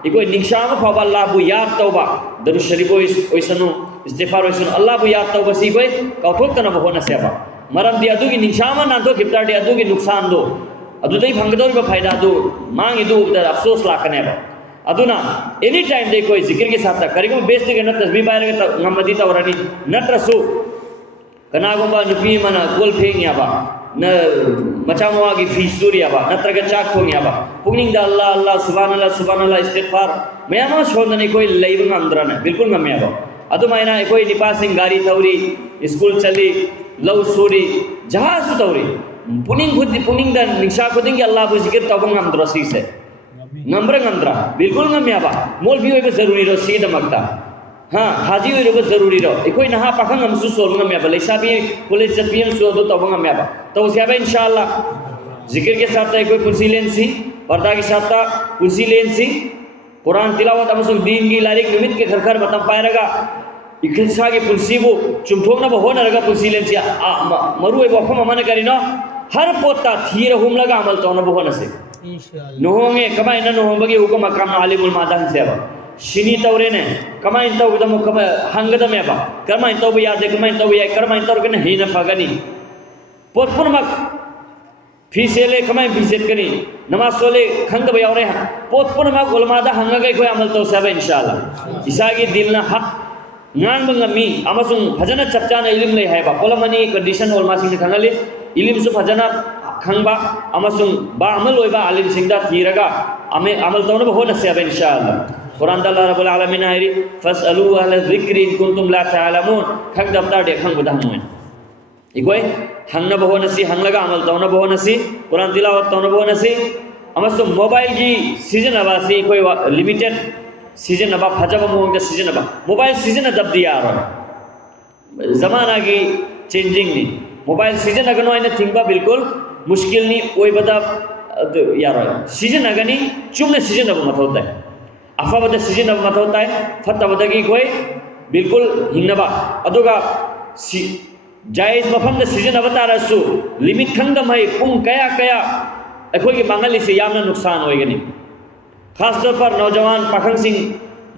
इकोई निशाम फावा अल्लाह बु याद तौबा दरु शरीफ ओइसनु इस्तिगफार ओइसनु अल्लाह बु याद तौबा सी कोई कौठोक तना बोना सेबा मरम दि अदु की निशाम ना तो गिफ्टार दि अदु की नुकसान दो अदु दई भंगदोर को फायदा दो मांग इदु अफसोस लाकने बा अदुना एनी टाइम दे कोई जिक्र के साथ करिगो बेस्ती के न तस्बीह बारे के गमदी तवरानी नत्रसु कनागोबा नुपी मना गोल फेंग याबा न मचामवा की फीसूर याबा नत्रग चाक फोंग याबा पुनिंग दा अल्लाह अल्लाह सुभान अल्लाह इस्तिगफार मैमा छोड़ने कोई लैब अंदर न बिल्कुल गम याबा अदु मायना कोई निपासिंग गाड़ी तौरी स्कूल चली लव सूरी जहां सु तौरी पुनिंग खुद पुनिंग दा निशा खुदिंग अल्लाह बु जिक्र तबंग अंदर सी से नंबर अंदर बिल्कुल गम याबा मोल भी होय जरूरी रो सी दमकता हाँ हाजी हुई रोग जरूरी रो इकोई नहा पखंग हम सु सोलंग में बले साबी कॉलेज जपियम सो दो तबंग में बा तो उसे अब इंशाअल्लाह जिक्र के साथ कोई कुर्सी लेन सी पर्दा के साथ कुर्सी लेन सी कुरान तिलावत हम सुन दीन की लारिक निमित के घर घर बता पाएगा इखसा के कुर्सी वो चुमठोग ना हो ना रगा कुर्सी लेन सी मरु ए वफम मन करिनो हर पोता थीर हुम लगा अमल तो न बहो न से इंशाअल्लाह नो होंगे कमाई न नो होंगे हुकुम मकाम आलिमुल मादान से सिनी तौरेने कमाइन तौगदम हंगदमेबा करमाइन तौब यादे कमाइन तौब याय करमाइन तौरगने हेना फगनी पोतपुरमक फीसेले कमाइन फीसेतकनी नमाज सोले खंगब यावरे पोतपुरमक उलमादा हंगगै कोय अमल तौसबा इंशाअल्लाह इसागी दिलना हक ngang ngami amasung phajana chapchana ilim lei haiba polamani condition ol masing khangale ilim su phajana khangba amasung ba amal oiba alim singda thiraga ame amal tawna hona seba inshallah quran da allah rabbul alamin ayri fasalu ahla dhikri in kuntum la ta'lamun khangdam ta de khang budam moin igoi hangna bahona si hanglaga amal tawna bahona si quran tilawat tawna bahona si amasung mobile ji season awasi koi limited season अब फजब मोंग सीजन अब मोबाइल सीजन दब दिया जमाना की चेंजिंग नी मोबाइल सीजन अगनो आइना थिंगबा बिल्कुल मुश्किल नी ओय बदा यार सीजन अगनी चुमने सीजन अब मत होता है अफा बदा सीजन अब मत होता है फत्ता बदा की कोई बिल्कुल हिंगनबा अदुगा जायज मफम द सीजन अब तारसु लिमिट खंगम है पुंग कया कया अखोई के मांगली से यामना नुकसान होएगनी खास तौर पर नौजवान पाखंग सिंह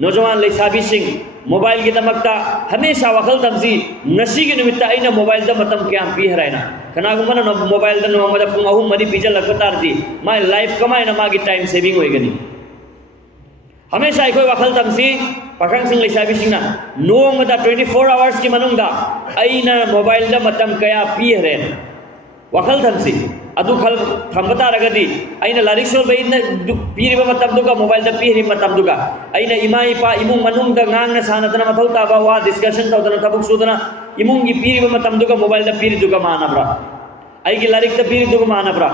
नौजवान लेसाबी सिंह मोबाइल की दमकता हमेशा वखल तमसी नशी की निमित्त आइना मोबाइल द मतम क्या पी हराइना कनागुमन मोबाइल द नोमद पुंग अहुम मनी पिजल लगतारती माय लाइफ कमाइना मागी टाइम सेविंग होइगनी हमेशा इकोय वखल तमसी पाखंग सिंह लेसाबी सिंह ना नोमद 24 आवर्स की मनुंगा आइना मोबाइल द मतम क्या पी हरेना वखल तमसी अदु खल थंबता रगदी आइना लारिक सोल बैन पीरिबा मतमदुगा मोबाइल द पीरि मतमदुगा आइना इमा इपा इमुंग मनुंग द गांगना सानतना मथौ ताबा वा डिस्कशन तौदना तबुक सुदना इमुंग की पीरिबा मतमदुगा मोबाइल द पीरि दुगा मानबरा आइगी लारिक द पीरि दुगा मानबरा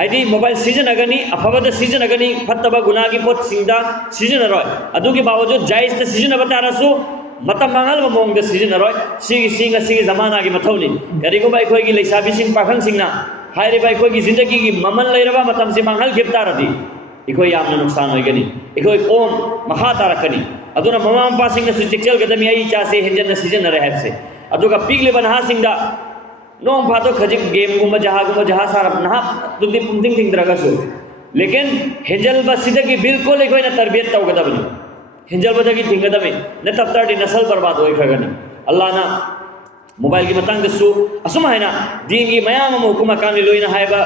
आइदी मोबाइल सीजन अगनी अफबद सीजन अगनी फत्तबा गुना की पोत सिंगदा सीजन रॉय अदुगी बावजूद जायज द सीजन बतारसु मतम मंगल मोंग द सीजन रॉय सिगी सिंगा सिगी जमाना की मथौनी करिगो बाई खोई की लेसाबी सिंह पाखंग सिंगना हायरे बाई कोई की जिंदगी की ममन लेरबा मतम से मंगल गिरफ्तारदी इकोई यामना नुकसान होइगनी इकोई कोम महा तारकनी अदुना ममाम पासिंग न चिक्चल गदमी आई चासे हेंजन न सीजन न रहब से अदुगा पिगले बनहा सिंगदा नोम फातो खजिक गेम गुम जहा सारा नहा दुदी पुंतिंग थिंग द्रगसो लेकिन हेंजल बसिदगी बिल्कुल इकोई न तरबियत तौ गदबनी हेंजल बदगी थिंगदमे न तबताडी नस्ल बर्बाद होई खगनी अल्लाह ना मोबाइल की मतंग दसु असुम है ना दीन की मयाम हुकुम कानी लोइना हायबा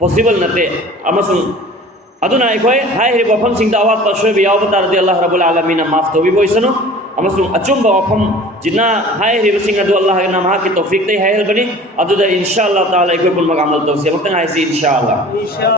पॉसिबल नते अमसुम अदुना इखोय हाय रे वफम सिंग दावा तशवे बियाव बता दे अल्लाह रब्बुल आलमीन माफ तो भी बोइसनो अमसुम अचुम वफम जिना हाय रे सिंग अदु अल्लाह के नाम के तौफीक ते हायल बनी अदुदा इंशाअल्लाह ताला इखोय कुल मगामल तो से वक्त हाय सी इंशाअल्लाह